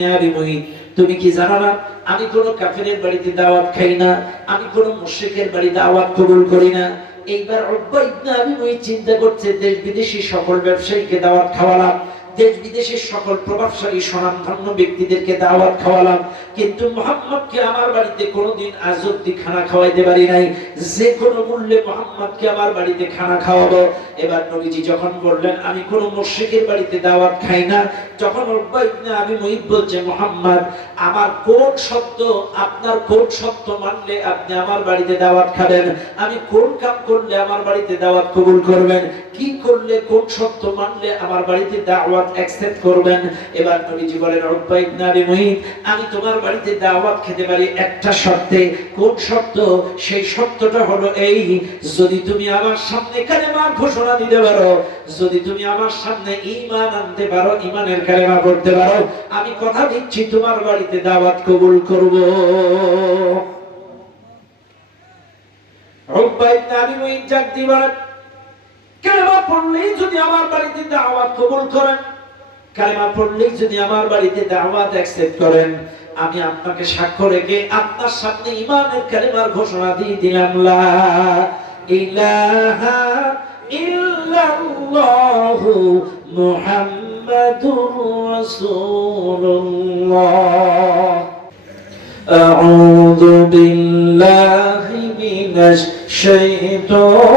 তুমি কি জানো না আমি কোন কাফেরের বাড়িতে দাওয়াত খাই না, আমি কোন মুশরিকের বাড়ি দাওয়াত কবুল করি না। এইবার উকবা ইবনে আবী মুঈত চিন্তা করছে, দেশ বিদেশি সকল ব্যবসায়ীকে দাওয়াত খাওয়ালাম, দেশ বিদেশের সকল প্রভাবশালী স্বনামধন্য ব্যক্তিদেরকে দাওয়াত খাওয়ালাম, কিন্তু মুহাম্মদকে আমার বাড়িতে কোনোদিন আজ অব্দি খানা খাওয়াইতে পারি নাই। যে কোনো মূল্যে মুহাম্মদকে আমার বাড়িতে খানা খাওয়াবো। এবার নবীজি যখন বললেন আমি কোন মুশরিকের বাড়িতে দাওয়াত খাই না, যখন উকবা ইবনে আবী মুঈত বলছে মুহাম্মদ আমার কোন শব্দ আপনার কোন শব্দ মানলে আপনি আমার বাড়িতে দাওয়াত খাবেন, আমি কোন কাম করলে আমার বাড়িতে দাওয়াত কবুল করবেন, কি করলে কোন শব্দ মানলে আমার বাড়িতে দাওয়াত অ্যাকসেপ্ট করবেন। এবার নবীজি বলেন উকবা ইবনে আবী মুঈত আমি তোমার বাড়িতে দাওয়াত খেতে পারি একটা শর্তে। কোন শর্ত? সেই শর্তটা হলো এই, যদি তুমি আমার সামনে কালেমার ঘোষণা দিতে পারো, যদি তুমি আমার সামনে ঈমান আনতে পারো, ঈমানের কালেমা পড়তে পারো, আমি কথা দিচ্ছি তোমার বাড়িতে দাওয়াত কবুল করব। উকবা ইবনে আবী মুঈত ডাক দিয়ে বলেন কালেমা পড়লেই যদি আমার বাড়িতে দাওয়াত কবুল করেন, কালেমা পড়লেই যদি আমার বাড়িতে দাওয়াত অ্যাকসেপ্ট করেন, আমি আপনাকে সাক্ষ্য রেখে আপনার সামনে ঈমানের কালেমার ঘোষণা দিয়ে দিলাম লা ইলাহা ইল্লাল্লাহু মুহাম্মাদুর রাসূলুল্লাহ। আউযু বিল্লাহি মিনাশ শাইতানির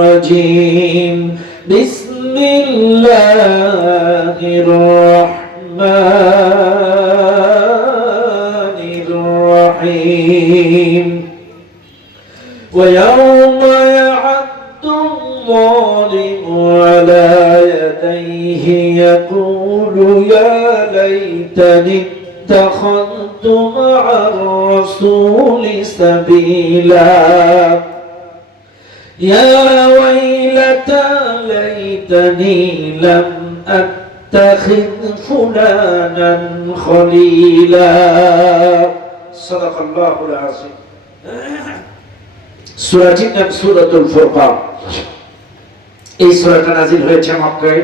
রাজীম। বিসমিল্লাহির রাহমানির রাহিম। ويوم يعض الظالم على يديه يقول يا ليتني اتخذت مع الرسول سبيلا يا ويلتى ليتني لم أتخذ فلانا خليلا صدق الله العظيم। সূরাটির নাম সূরাতুল ফুরকান। এই সূরাটা নাযিল হয়েছে মক্কায়।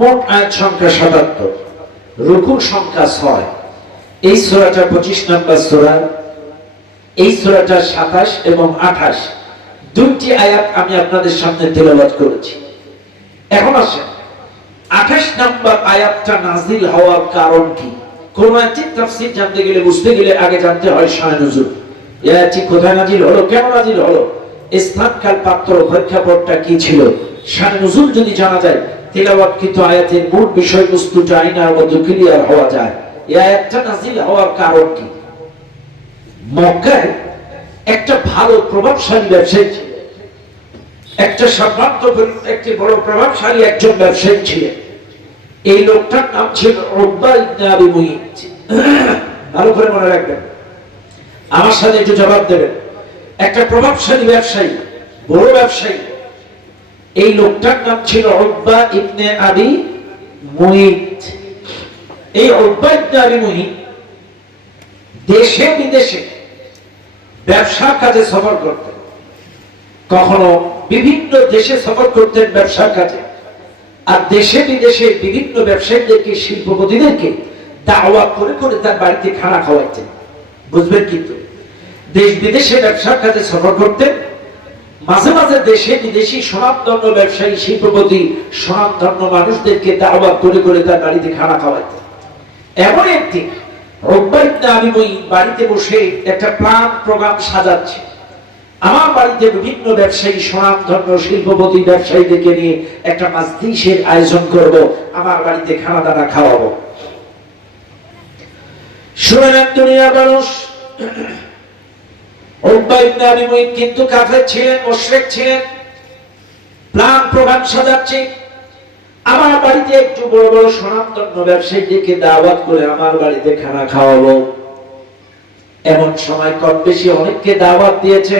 মোট আয়াত সংখ্যা ৭৭, রুকু সংখ্যা ৬। এই সূরাটা ২৫ নম্বর সূরা। এই সূরাটা ২৭ এবং ২৮ দুইটি আয়াত আমি আপনাদের সামনে তেলাওয়াত করেছি। এখন আসেন ২৮ নম্বর আয়াতটা নাযিল হওয়ার কারণ কি। কোন আয়াতের তাফসীর জানতে গেলে বুঝতে গেলে আগে জানতে হয় শানে নুজুল। এটি কোথায় নাযিল হলো, কেন নাযিল হলো, স্থান কাল পাত্র প্রেক্ষাপটটা কি ছিল। শানে নুজুল যদি জানা যায়, তেলাওয়াতকৃত আয়াতের মূল বিষয়বস্তুটা আইনার মধ্যে ক্লিয়ার হওয়া যায়। এই আয়াতটা নাযিল হওয়ার কারণ কি। মক্কায় একটা ভালো প্রভাবশালী ব্যবসায়ী ছিল, একটা সম্ভ্রান্ত একটি বড় প্রভাবশালী একজন ব্যবসায়ী ছিলেন। এই লোকটার নাম ছিল উকবা ইবনে আবী মুঈত। ভালো করে মনে রাখবেন, আমার সাথে একটু জবাব দেবেন। একটা প্রভাবশালী ব্যবসায়ী, বড় ব্যবসায়ী, এই লোকটার নাম ছিল উকবা ইবনে আবী মুঈত। এই উকবা ইবনে আবী মুঈত দেশে বিদেশে ব্যবসার কাজে সফর করতেন। কখনো বিভিন্ন দেশে সফর করতেন ব্যবসার কাজে, আর দেশে বিদেশে বিভিন্ন ব্যবসায়ীদেরকে, শিল্পপতিদেরকে দাওয়াত করে করে তার বাড়িতে খানা খাওয়াইতেন। বুঝবেন, কিন্তু দেশ বিদেশে ব্যবসার কাজে সফর করতেন, মাঝে মাঝে দেশে বিদেশি স্বনামধন্য ব্যবসায়ী, শিল্পপতি, স্বনামধন্য মানুষদেরকে দাওয়াত করে করে তার বাড়িতে খানা খাওয়াইতেন। এমন একদিন উকবা ইবনে আবী মুঈত বাড়িতে বসে একটা প্ল্যান প্রোগ্রাম সাজাচ্ছে। আমার বাড়িতে বিভিন্ন ব্যবসায়ী, স্বনামধন্য শিল্পপতি ব্যবসায়ীদেরকে নিয়ে একটা মাজলিসের আয়োজন করব, আমার বাড়িতে খানা দানা খাওয়াবো। শুনেন দুনিয়ার মানুষ, উকবা ইবনে আবী মুঈত কিন্তু কাফের ছিলেন, মুশরিক ছিলেন। প্ল্যান প্রোগ্রাম সাজাচ্ছে, আমার বাড়িতে একটু বড় বড় স্বনামধন্য ব্যবসায়ীদেরকে দাওয়াত করে আমার বাড়িতে খানা খাওয়াবো। এমন সময় কম বেশি অনেককে দাওয়াত দিয়েছে।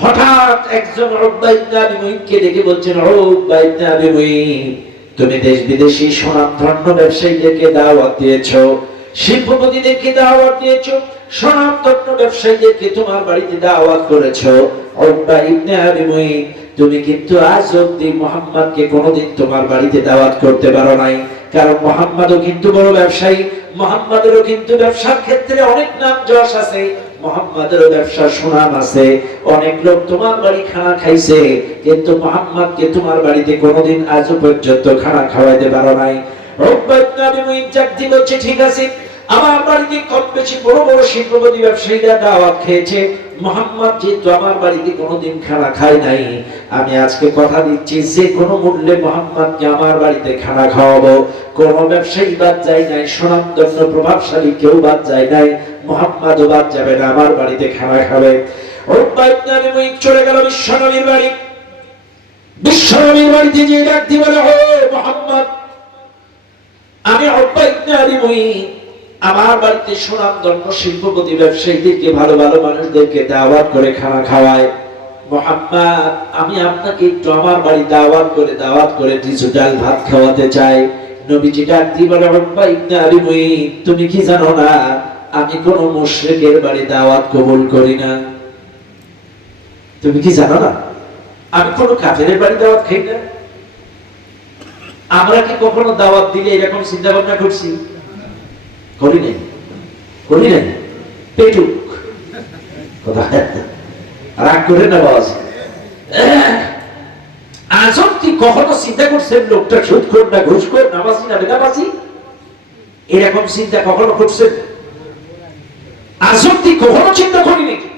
হঠাৎ একজন উকবা ইবনে আবী মুঈতকে ডেকে বলছেন, উকবা ইবনে আবী মুঈত, তুমি দেশ বিদেশি স্বনামধন্য ব্যবসায়ীদেরকে দাওয়াত দিয়েছো, শিল্পপতিদেরকে দাওয়াত দিয়েছো, স্বনামধন্য ব্যবসায়ীদেরকে তোমার বাড়িতে দাওয়াত করেছো। উকবা ইবনে আবী মুঈত, তুমি কিন্তু আজ অব্দি মুহাম্মদকে কোনোদিন তোমার বাড়িতে দাওয়াত করতে পারো নাই। কারণ মুহাম্মদও কিন্তু বড় ব্যবসায়ী, মুহাম্মাদেরও কিন্তু ব্যবসার ক্ষেত্রে অনেক নাম যশ আছে, মুহাম্মাদেরও ব্যবসার সুনাম আছে। অনেক লোক তোমার বাড়ি খানা খাইছে, কিন্তু মুহাম্মদকে তোমার বাড়িতে কোনোদিন আজও পর্যন্ত খানা খাওয়াইতে পারো নাই। বলছে ঠিক আছে, আমার বাড়িতে কম বেশি বড় বড় শিল্পপতি ব্যবসায়ীরা দাওয়াত খেয়েছে, মুহাম্মদ যেহেতু আমার বাড়িতে কোনোদিন খানা খায় নাই, আমি আজকে কথা দিচ্ছি যে কোনো মূল্যে মুহাম্মদকে আমার বাড়িতে খানা খাওয়াবো। কোন ব্যবসায়ী বাদ যায় নাই, সুনামধন্য প্রভাবশালী কেউ বাদ যায় নাই, মুহাম্মদও বাদ যাবে না, আমার বাড়িতে খানা খাবে। চলে গেল বিশ্বনবীর বাড়ি। বিশ্বনবীর বাড়িতে যে ডাক দিয়ে বলে, ও মুহাম্মদ, আমি উকবা ইবনে আবি মুঈত আমার বাড়িতে সুনামধন্য শিল্পপতি ব্যবসায়ীদেরকে, ভালো ভালো মানুষদেরকে দাওয়াত করে খানা খাওয়ায়। মুহাম্মদ, আমি আপনাকে একটু আমার বাড়ি দাওয়াত করে কিছু ডাল ভাত খাওয়াতে চাই। নবীজি ডাক দিয়ে বলে, উকবা ইবনে আবি মুঈত, তুমি কি জানো না আমি কোন মুশরিকের বাড়ি দাওয়াত কবুল করি না? তুমি কি জানো না আমি কোন কাফেরের বাড়ি দাওয়াত খাই না? আমরা কি কখনো দাওয়াত দিলে এরকম চিন্তা ভাবনা করছি? করি নাই। পেটুক কথা রাগ করে না বাস। আজব কি কখনো চিন্তা করছেন লোকটা সুদখোর না ঘুষখোর, নামাজি না বেনামাজি? এরকম চিন্তা কখনো করছেন? আজব কি কখনো চিন্তা করি নাকি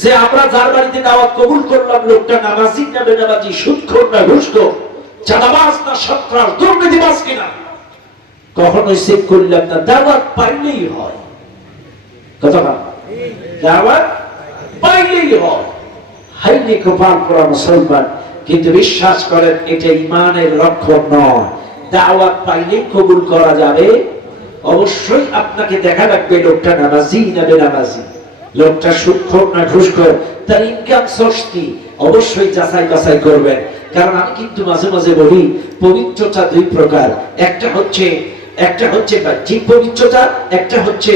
যে আমরা যার বাড়িতে দাওয়াত কবুল করলাম লোকটা নামাজি না বেনামাজি, সুদখোর না ঘুষখোর, চাঁদাবাজ না সন্ত্রাস, দুর্নীতিবাজ কিনা? কখনো চেক করলাম না। দাওয়াত পাইলেই হয়, কথা না, দাওয়াত পাইলেই হয়। হাইলি কপাল পরা মুসলমান, কিন্তু বিশ্বাস করেন এটা ঈমানের লক্ষণ নয়। দাওয়াত পাইলেই কবুল করা যাবে? অবশ্যই আপনাকে দেখা লাগবে লোকটা নামাজি না বেনামাজি, লোকটা সুদখোর না ঘুষখোর, তার ইনকাম সোর্স কি, অবশ্যই যাচাই বাছাই করবেন। কারণ আমি কিন্তু মাঝে মাঝে বলি পবিত্রতা দুই প্রকার, একটা হচ্ছে বাহ্যিক পবিত্রতা, একটা হচ্ছে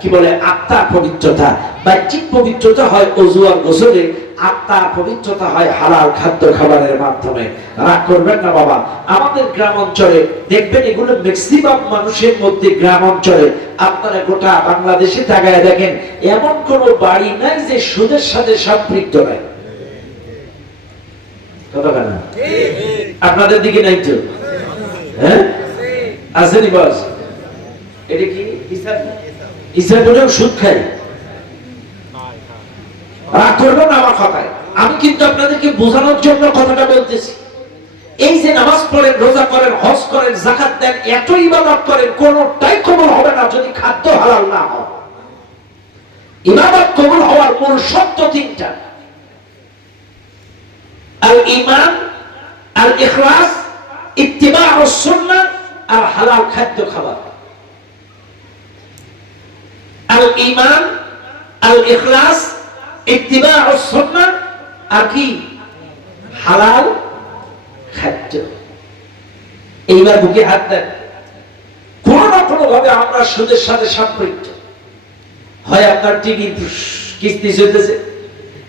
কি বলে আত্মার পবিত্রতা। বাহ্যিক পবিত্রতা হয় ওযু আর গোসলে, আত্মার পবিত্রতা হয় হালাল খাদ্য খাবারের মাধ্যমে। রাগ করবেন না বাবা, আমাদের গ্রাম অঞ্চলে দেখবেন এগুলো ম্যাক্সিমাম মানুষের মধ্যে, গ্রাম অঞ্চলে আপনারা গোটা বাংলাদেশে তাকায় দেখেন এমন কোন বাড়ি নাই যে সুদের সাথে সম্পৃক্ত নাই। কথা না আপনাদের দিকে নাই তো? হ্যাঁ আসেনি বস, এটা কি হিসাব বলেও সুদ খাই? রাগ করবেন না আমার কথায়, আমি কিন্তু আপনাদেরকে বোঝানোর জন্য কথাটা বলতেছি। এই যে নামাজ পড়েন, রোজা করেন, হজ করেন, যাকাত দেন, এত ইবাদত করেন, কোনটাই কবুল হবে না যদি খাদ্য হালাল না হয়। ইবাদত কবুল হওয়ার মূল শর্ত তিনটা: আল ঈমান, আল ইখলাস, ইত্তিবাউস সুন্নাহ, আর হালাল খাদ্য খাবার। আল ঈমান, আল ইখলাস, ইত্তিবাউস সুন্নাহ, আর কি হালাল খাদ্য। এইবার বুকে হাত দেন, কোন না কোনো ভাবে আমরা সুদের সাথে সম্পৃক্ত। হয় আপনার টিভির কিস্তি চলতেছে,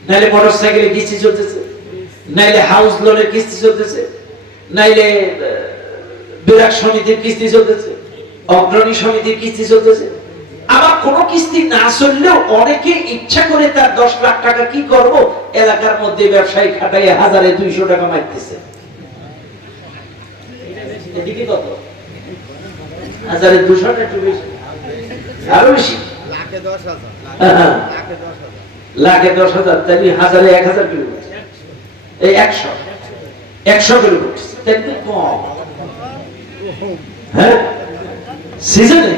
নাইলে মোটরসাইকেলে কিস্তি চলতেছে, নাইলে হাউস লোনের কিস্তি চলতেছে, নাইলে বিরাট সমিতির কিস্তি চলতেছে, অগ্রণী সমিতির কিস্তি চলতেছে। আবার কোন কিস্তি না চললেও অনেকে ইচ্ছা করে তার 10 লাখ টাকা কি করব এলাকার মধ্যে ব্যবসায়ী খাটাই 1200 টাকা মারতেছে। এদিকে কত? 1200 না একটু বেশি, আরো বেশি, লাখে 10,000, তাহলে 1000 কিলো, এই 100 কিলো করতেছে, তাহলে কম। হ্যাঁ সিজনে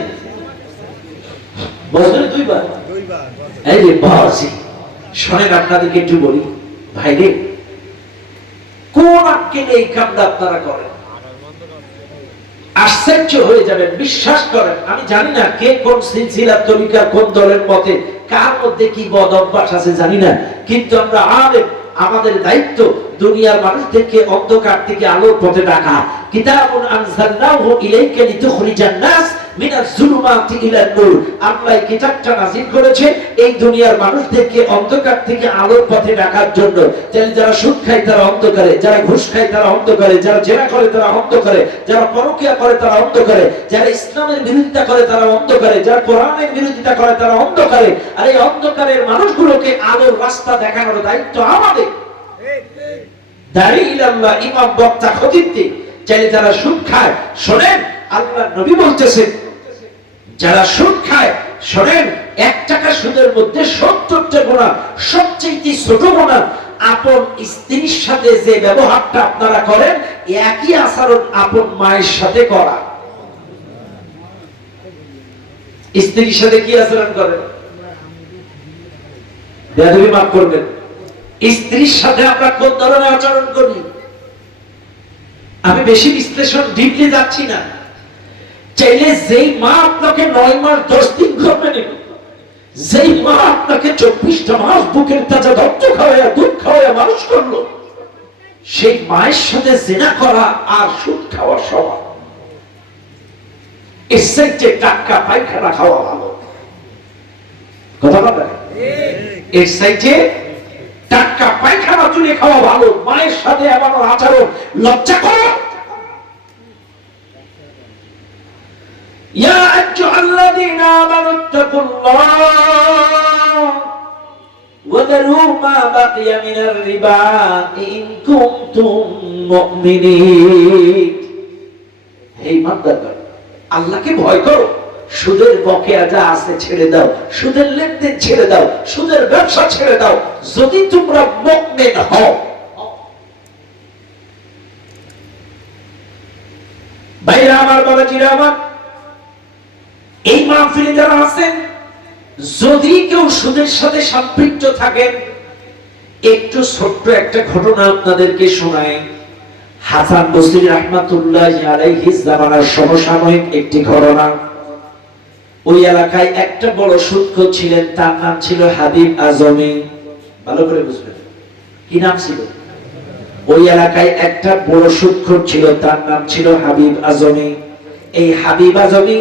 বছরে দুইবার। এই যে বাসি শোনেন, আপনাদেরকে একটু বলি ভাই রে, কোন আক্কেলে এই কামটা আপনারা করেন? আশ্চর্য হয়ে যাবেন, বিশ্বাস করেন। আমি জানি না কে কোন সিলসিলা তরিকা, কোন দলের মতে, কার মধ্যে কি বদ অভ্যাস আছে জানি না, কিন্তু আমরা আলেম, আমাদের দায়িত্ব দুনিয়ার মানুষদেরকে অন্ধকার থেকে আলোর পথে ডাকা। কিতাবুন আনজালনাহু ইলাইকা লিতুখরিজান নাস মিনাজ যুলুমাতি ইলান নূর। আল্লাহ কিতাবটা নাযিল করেছে এই দুনিয়ার মানুষদেরকে অন্ধকার থেকে আলোর পথে ডাকার জন্য। তাহলে যারা সুদ খায় তারা অন্ধকারে, যারা ঘুষ খায় তারা অন্ধকারে, যারা জেনা করে তারা অন্ধকারে, যারা পরকীয়া করে তারা অন্ধকারে, যারা ইসলামের বিরোধিতা করে তারা অন্ধকারে, যারা কোরআনের বিরোধিতা করে তারা অন্ধকারে। আর এই অন্ধকারের মানুষগুলোকে আলোর রাস্তা দেখানোর দায়িত্ব আমাদের। দাঁড়িয়ে ইলাল্লাহ ইমাম বক্তা খতিবটি চাইলে যারা সুদ খায় শোনেন, আল্লাহ নবী বলতেছেন যারা সুদ খায় শোনেন, 1 টাকা সুদের মধ্যে 70টা গুনাহ। সবচেয়ে ছোট গুনাহ আপন স্ত্রীর সাথে যে ব্যবহারটা আপনারা করেন একই আচরণ আপন মায়ের সাথে করা। স্ত্রীর সাথে কি আচরণ করেন? বেয়াদবি মাফ করবেন, স্ত্রীর সাথে আমরা কোন ধরনের আচরণ করি? আমি বেশি বিশ্লেষণ ডিপলি যাচ্ছি না। চাইলে যেই মা আপনাকে 9 মাস 10 দিন করবেন, যেই মা আপনাকে 24টা মাস বুকের তাজা রক্ত খাওয়াইয়া দুধ খাওয়াইয়া মানুষ করলো, সেই মায়ের সাথে জিনা করা আর সুদ খাওয়া সমান। এর চাইতে টাটকা পায়খানা খাওয়া ভালো। কথা বলেন, এর চাইতে টাটকা পায়খানা তুলে খাওয়া ভালো। মায়ের সাথে এমন আচরণ লজ্জা করো। ইয়া আইয়ুহাল্লাযীনা আমানুত্তাকুল্লাহ ওয়া যারু মা বাকিয়া মিনার রিবা ইন কুনতুম মুমিনিন। হে ঈমানদার, আল্লাহকে ভয় করো। সুদের বকেয়া যা আছে ছেড়ে দাও, সুদের লেনদেন ছেড়ে দাও, সুদের ব্যবসা ছেড়ে দাও, যদি তোমরা মুমিন হও। ভাইরা আমার, বাবাজিরা আমার, এই মাহফিলে যারা আছেন, যদি কেউ সুদের সাথে সম্পৃক্ত থাকেন, একটু ছোট্ট একটা ঘটনা আপনাদেরকে শোনাই। হাসান বসরি রাহমাতুল্লাহি আলাইহির জামানার সমসাময়িক একটি ঘটনা। ওই এলাকায় একটা বড় সুদখোর ছিলেন, তার নাম ছিল হাবিব আজমি। ভালো করে বুঝবেন কি নাম ছিল। ওই এলাকায় একটা বড় সুদখোর ছিল, তার নাম ছিল হাবিব আজমি। এই হাবিব আজমি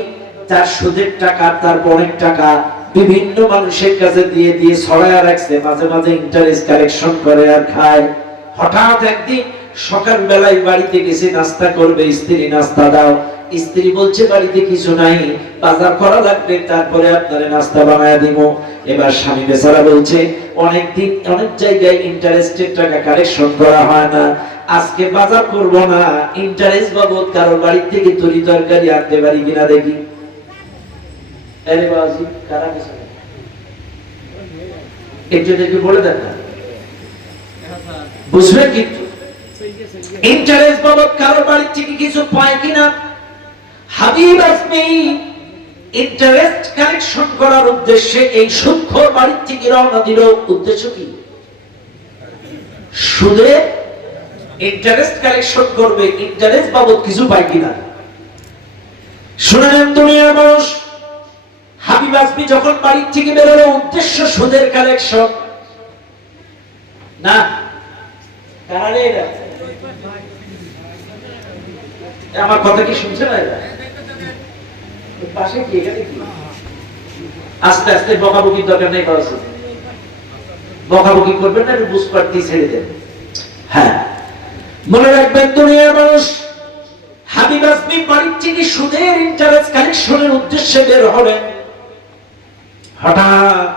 তার সুদের টাকা, তার বনের টাকা বিভিন্ন মানুষের কাছে দিয়ে দিয়ে ছড়ায়া রাখছে। মাঝে মাঝে ইন্টারেস্ট কালেকশন করে আর খায়। হঠাৎ একদিন সকাল বেলায় বাড়িতে গেছে নাস্তা করবে, স্ত্রী নাস্তা দাও। স্ত্রী বলছে বাড়িতে কিছু নাই, বাজার করা লাগবে, তারপরে আপনারে নাস্তা বানায় দিব। এবার স্বামী বেচারা বলছে অনেকদিন অনেক জায়গায় ইন্টারেস্টের টাকা কালেকশন করা হয় না, আজকে বাজার করব না, ইন্টারেস্ট বাবদ কারো বাড়ি থেকে তরি তরকারি আনতে পারি কিনা দেখি। আরে বাজি কারা গেছে একটু দেখে বলে দেন না, বুঝবেন কিন্তু ইন্টারেস্ট বাবদ কারো বাড়ি থেকে কিছু পায় কিনা। হাবিব আজমি ইন্টারেস্ট কালেকশন করার উদ্দেশ্যে এই সুদখোর বাড়ি থেকে রওনা দিল। উদ্দেশ্য কি? সুদে ইন্টারেস্ট কালেকশন করবে, ইন্টারেস্ট বাবদ কিছু পায় কিনা। শুনেন দুনিয়ার মানুষ, হাবিব আজমি যখন বাড়ি থেকে বেরোলো, উদ্দেশ্য সুদের কালেকশন না। কারণে আমার কথা কি শুনছে না? পাশে কি এখানে কি আস্তে আস্তে বকাবকির দরকার নেই, বকাবকি করবেন না, বুঝপার দিয়ে ছেড়ে দেন। হ্যাঁ, মনে রাখবেন দুনিয়ার মানুষ, হাবিব আজমি বাড়ির থেকে সুদের ইন্টারেস্ট কালেকশনের উদ্দেশ্যে বের হলেন। হঠাৎ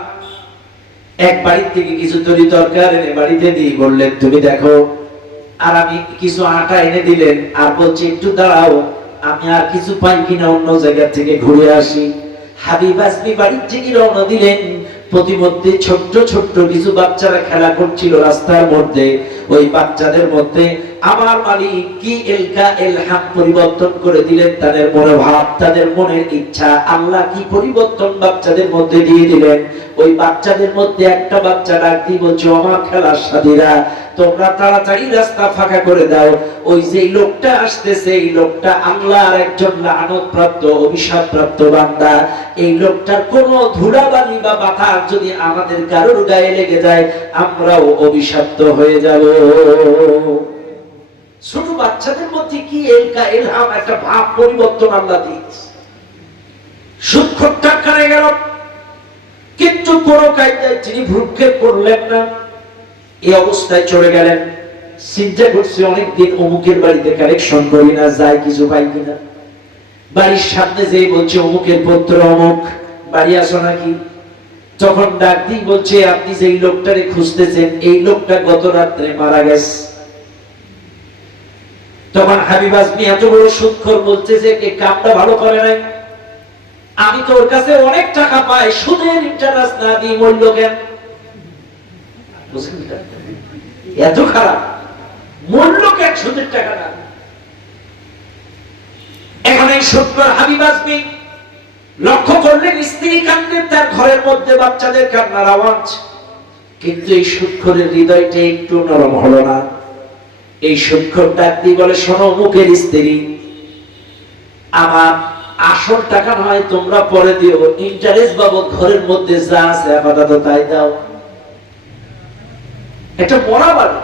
এক বাড়ির থেকে কিছু তরি তরকার এনে বাড়িতে দিয়ে বললেন তুমি দেখো। আর আমি কিছু আটা এনে দিলেন, আর বলছে একটু দাঁড়াও, আমি আর কিছু পাই কিনা অন্য জায়গা থেকে ঘুরে আসি। হাবিব আজমি বাড়ির থেকে রওনা দিলেন। প্রতিমধ্যে ছোট্ট ছোট্ট কিছু বাচ্চারা খেলা করছিল রাস্তার মধ্যে। ওই বাচ্চাদের মধ্যে আমার মালিক কি এলকা এলহাম পরিবর্তন করে দিলেন তাদের মনোভাব, তাদের মনের ইচ্ছা। আল্লাহ কি পরিবর্তন বাচ্চাদের মধ্যে দিয়ে দিলেন। ওই বাচ্চাদের মধ্যে একটা বাচ্চা ডাক দিয়ে বলছে, আমার খেলার সাথীরা তোমরা তাড়াতাড়ি রাস্তা ফাঁকা করে দাও, ওই যে লোকটা আসতেছে, এই লোকটা আল্লাহর একজন লানত-প্রাপ্ত অভিশাপপ্রাপ্ত বান্দা। এই লোকটার কোনো ধুলাবালি বা বাতাস যদি আমাদের কারোর গায়ে লেগে যায়, আমরাও অভিশপ্ত হয়ে যাব। ছোট বাচ্চাদের মধ্যে কি এলকা এলহাম একটা ভাব পরিবর্তন আল্লাহ দিয়েছে। সুদখোর টাকায় গেল, কিন্তু কোনো কায়দায় তিনি ভ্রুক্ষেপ করলেন না। এই অবস্থায় চলে গেলেন। চিন্তা করছে অনেকদিন অমুকের বাড়িতে কালেকশন করি না, যাই কিছু পাই কিনা। বাড়ির সামনে যেই বলছে অমুকের পুত্র অমুক, বাড়ি আসো নাকি? তখন ডাক দিয়ে বলছে আপনি যেই লোকটারে খুঁজতেছেন এই লোকটা গত রাত্রে মারা গেছে। তখন হাবিব আজমি এত বড় সুদখোর বলছে যে এই কামটা ভালো করে নাই, আমি তো ওর কাছে অনেক টাকা পাই, সুদের ইন্টারেস্ট না দিয়ে মূল্য কেন? এত খারাপ মূল্য কেন সুদের টাকা না? এখন এই সুদখোর হাবিব আজমি লক্ষ্য করলেন স্ত্রী কাঁদলেন, তার ঘরের মধ্যে বাচ্চাদের কান্নার আওয়াজ, কিন্তু এই সুদখোরের হৃদয়টা একটু নরম হলো না। এই সুদখোর ডাক দিয়ে বলে, শোনো অমুকের স্ত্রী, আমার আসল টাকা নয় তোমরা পরে দিও, ইন্টারেস্ট বাবদ ঘরের মধ্যে যা আছে আপাতত তাই দাও। এটা মরা বাড়ি,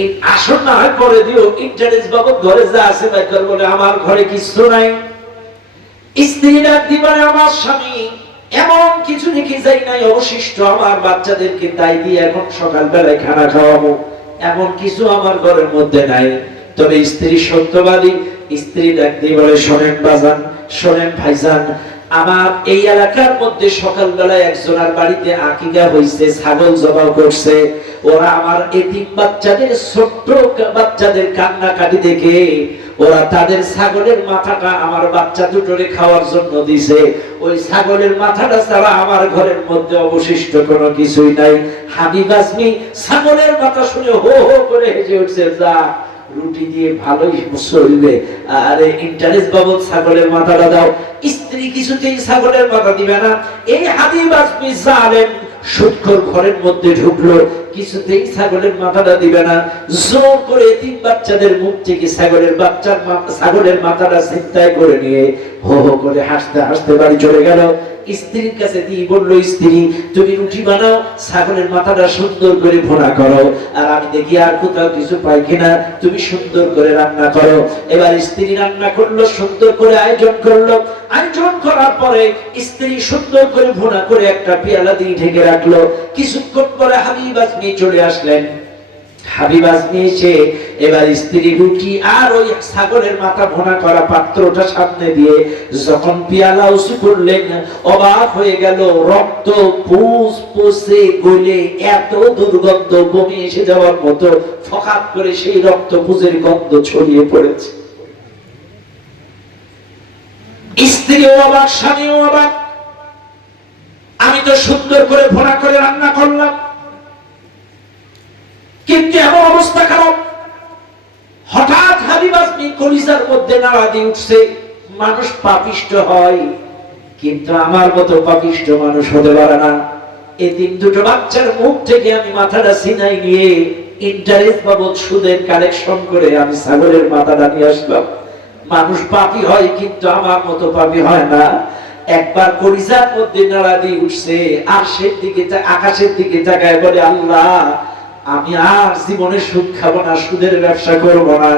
এই আসল না হয় পরে দিও, ইন্টারেস্ট বাবদ ঘরে যা আছে তাই দাও। বলে আমার ঘরে কিছু নাই। স্ত্রী ডাক দিয়ে বলে, আমার স্বামী এমন কিছু রেখে যাই নাই অবশিষ্ট, আমার বাচ্চাদেরকে তাই দিয়ে এখন সকালবেলায় খানা খাওয়াবো, এমন কিছু আমার ঘরের মধ্যে নাই। তবে স্ত্রী সত্যবাদী। স্ত্রী ডাক দিয়ে বলে, শোনেন বাজান, শোনেন ভাইজান, আমার এই এলাকার মধ্যে সকালবেলায় একজনের বাড়িতে আকিকা হইছে, ছাগল জবাই করছে। ওরা আমার এতিম বাচ্চাদের, ছোট্ট বাচ্চাদের কান্নাকাটি দেখে ওরা তাদের ছাগলের মাথাটা আমার বাচ্চা দুটোরে খাওয়ার জন্য দিছে। ওই ছাগলের মাথাটা ছাড়া আমার ঘরের মধ্যে অবশিষ্ট কোনো কিছুই নাই। হাবিব আজমি ছাগলের মাথা শুনে হো হো করে হেসে উঠছে, যা রুটি দিয়ে ভালোই চলবে, আরে ইন্টারেস্ট বাবদ ছাগলের মাথাটা দাও। স্ত্রী কিছুতেই ছাগলের মাথা দিবে না। এই হাবিব আজমি জালেম সুদখোর ঘরের মধ্যে ঢুকলো, কিছুতেই ছাগলের মাথাটা দিবে না। জোর করে তিন বাচ্চাদের মুখ থেকে ছাগলের মাথাটা ছিনতাই করে নিয়ে হো হো করে হাসতে হাসতে বাড়ি চলে গেল। স্ত্রীর কাছে দিয়ে বলল, স্ত্রী তুমি রুটি বানাও, ছাগলের মাথাটা সুন্দর করে ভোনা করো, আর আমি দেখি আর কোথাও কিছু পাই কিনা, তুমি সুন্দর করে রান্না করো। এবার স্ত্রী রান্না করলো, সুন্দর করে আয়োজন করলো। আয়োজন করার পরে স্ত্রী সুন্দর করে ভোনা করে একটা পেয়ালা দিয়ে ঢেকে রাখলো। কিছুক্ষণ পরে হাবিব আজমি চলে আসলেন। হাবিব আজমি এসে এবার স্ত্রী রুটি আর ওই ছাগলের মাথা ভোনা করা পাত্রটা সামনে দিয়ে যখন পেয়ালা উঁচু করলেন, অবাক হয়ে গেল। রক্ত পুষ পচে গলে এত দুর্গন্ধ, বমি এসে যাওয়ার মতো ফকাত করে সেই রক্ত পুজের গন্ধ ছড়িয়ে পড়েছে। স্ত্রীও অবাক, স্বামীও অবাক। আমি তো সুন্দর করে ভোনা করে রান্না করলাম, কিন্তু এমন অবস্থা খারাপ। হঠাৎ হাবিব আজমি কলিজার মধ্যে নাড়া দিয়ে উঠছে, মানুষ পাপিষ্ট হয়, কিন্তু আমার মতো পাপিষ্ট মানুষ হতে পারে না। এই তিন দুটো বাচ্চার মুখ থেকে আমি মাথাটা ছিনাই নিয়ে ইন্টারেস্ট বাবদ সুদের কালেকশন করে আমি ছাগলের মাথাটা নিয়ে আসলাম। মানুষ পাপী হয়, কিন্তু আমার মতো পাপী হয় না। একবার কলিজার মধ্যে নাড়া দিয়ে উঠছে, আকাশের দিকে তাকায় বলে, আল্লাহ আমি আর জীবনে সুদ খাবো না, সুদের ব্যবসা করবো না,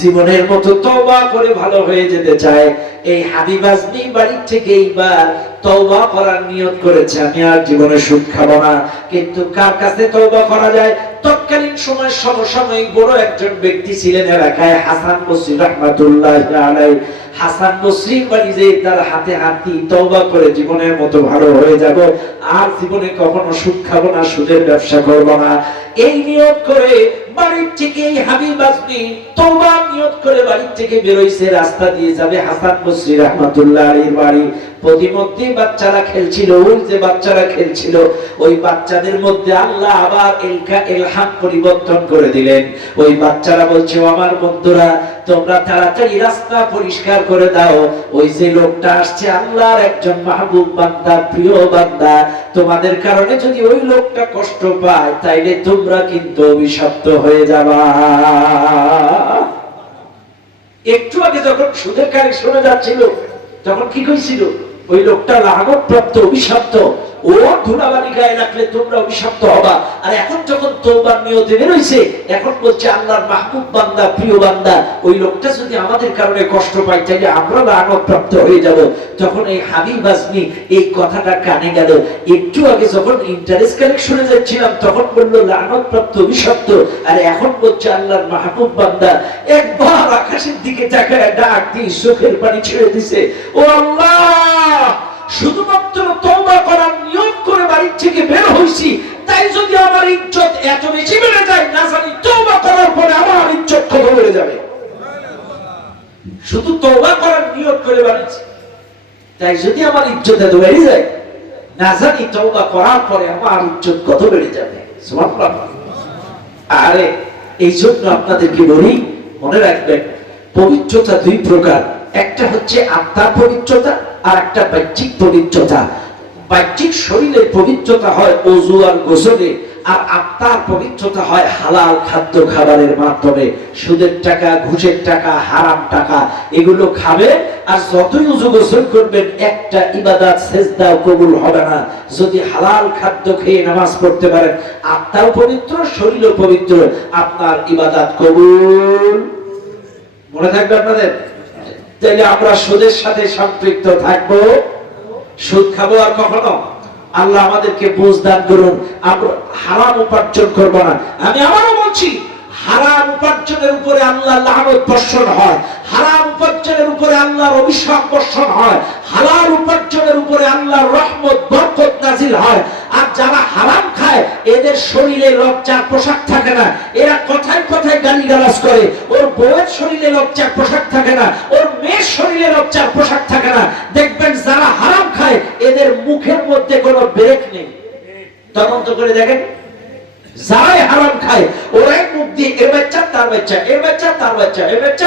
জীবনের মতো তওবা করে ভালো হয়ে যেতে চাই। এই হাবিব আজমি বাড়ি থেকে এইবার তওবা করার নিয়ত করেছে, আমি আর জীবনে সুদ খাবো না। কিন্তু কার কাছে তওবা করা যায়? তৎকালীন সময় সমসাময়িক বড় একজন ব্যক্তি ছিলেন এলাকায়, হাসান বসরি রাহমাতুল্লাহি আলাইহি। হাসান বসরির বাড়ি যে তার হাতে হাত দিয়ে তওবা করে জীবনের মতো ভালো হয়ে যাব, আর জীবনে কখনো সুদ খাবো না, সুদের ব্যবসা করব না, এই নিয়ত করে বাড়ির থেকে হাবিব আজমি তওবা নিয়ত করে বাড়ি থেকে বের হইছে। রাস্তা দিয়ে যাবে হাসান বসরি রাহমাতুল্লাহি আলাইহির বাড়ি। প্রতিমধ্যে বাচ্চারা খেলছিল, ওই যে বাচ্চারা খেলছিল, ওই বাচ্চাদের মধ্যে আল্লাহ আবার ইলহাম পরিবর্তন করে দিলেন। ওই বাচ্চারা বলছে, আমার বন্ধুরা তোমরা তাড়াতাড়ি রাস্তা পরিষ্কার করে দাও, ওই যে লোকটা আসছে আল্লাহর একজন মাহবুব বান্দা, প্রিয় বান্দা, তোমাদের কারণে যদি ওই লোকটা কষ্ট পায় তাইলে তোমরা কিন্তু অভিশপ্ত হয়ে যাবা। একটু আগে যখন সুদের কাহিনী শোনা যাচ্ছিল তখন কি কইছিল? ওই লোকটা লানত প্রাপ্ত, অভিশপ্ত, ও ধুলাবালি গায়ে রাখলে তোমরা অভিশপ্ত হবা। আর এখন যখন তওবার নিয়তে বের হইছে, এখন বলছে আল্লাহর মাহবুব বান্দা, প্রিয় বান্দা, ওই লোকটা যদি আমাদের কারণে কষ্ট পায় তাহলে আমরা লানতপ্রাপ্ত হয়ে যাব। তখন এই হাবিব আজমি এই কথাটা কানে গেল। একটু আগে যখন ইন্টারেস্ট কালেকশনে যাচ্ছিলাম তখন বললো লানতপ্রাপ্ত, অভিশপ্ত, আর এখন বলছে আল্লাহর মাহবুব বান্দা। একবার আকাশের দিকে তাকায় ডাক দিয়ে চোখের পানি ছেড়ে দিছে, ও আল্লাহ, শুধুমাত্র তওবা করার নিয়ত করে বাড়ির থেকে বের হইছি, তাই যদি আমার ইজ্জত এত বেশি বেড়ে যায়, না জানি তওবা করার পরে আমার ইজ্জত কত বেড়ে যাবে। শুধু তওবা করার নিয়ত করে বাড়িছি, তাই যদি আমার ইজ্জত এত বেড়ে যায়, না জানি তওবা করার পরে আমার ইজ্জত কত বেড়ে যাবে। সুবহানাল্লাহ। আরে এই জন্য আপনাদেরকে বলি, মনে রাখবেন পবিত্রতা দুই প্রকার, একটা হচ্ছে আত্মার পবিত্রতা আর একটা বাহ্যিক পবিত্রতা। বাহ্যিক শরীরের পবিত্রতা হয় ওযু আর গোসলে, আর আত্মার পবিত্রতা হয় হালাল খাদ্য খাবারের মাধ্যমে। সুদের টাকা, ঘুষের টাকা, হারাম টাকা এগুলো খাবে, আর যতই ওযু গোসল করবেন একটা ইবাদত সেজদা কবুল হবে না যদি হালাল খাদ্য খেয়ে নামাজ পড়তে পারেন। আত্মাও পবিত্র, শরীরও পবিত্র, আপনার ইবাদত কবুল। মনে থাকবে আপনাদের? তাইলে আমরা সুদের সাথে সম্পৃক্ত থাকবো, সুদ খাবো আর কখনো? আল্লাহ আমাদেরকে বুঝ দান করুন। আমরা হারাম উপার্জন করবো না। আমি আবারও বলছি, হারাম উপার্জনের উপরে আল্লাহ লানত বর্ষণ হয়, হারাম উপার্জনের উপরে আল্লাহর অভিশাপ বর্ষণ হয়, হালাল উপার্জনের উপরে আল্লাহর রহমত বরকত নাজিল হয়। আর যারা হারাম খায় এদের শরীরে লজ্জার পোশাক থাকে না, এরা কথায় কথায় গালিগালাজ করে। ওর বউয়ের শরীরে লজ্জার পোশাক থাকে না, ওর মেয়ের শরীরে লজ্জার পোশাক থাকে না। দেখবেন যারা হারাম খায় এদের মুখের মধ্যে কোনো ব্রেক নেই। তদন্ত করে দেখেন, যারাই হারাম খায় ওরাই মুখ দিয়ে এর বাচ্চা তার বাচ্চা, এর বাচ্চা তার বাচ্চা, এর বাচ্চা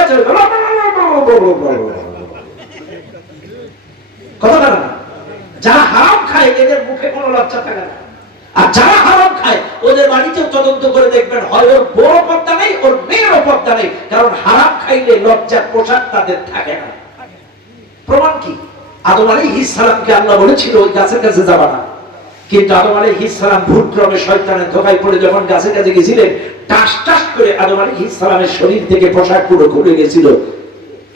কথা না। যারা হারাম খায় এদের মুখে কোনো লজ্জা থাকে না। আর যারা হারাম খায় ওদের বাড়িতে তদন্ত করে দেখবেন, হয় ওর বড় পর্দা নেই, ওর মেয়েরও পর্দা নেই, কারণ হারাম খাইলে লজ্জার পোশাক তাদের থাকে না। প্রমাণ কি? আদম আলাইহিস সালামকে আল্লাহ বলেছিল ওই গাছের কাছে যাবা না, কিন্তু আদম আলাইহিস সালাম ভুলক্রমে শয়তানের ধোঁকায় পড়ে যখন গাছের কাছে গেছিলেন, টাস টাস করে আদম আলাইহিস সালামের শরীর থেকে পোশাক পুরো খুলে গেছিল।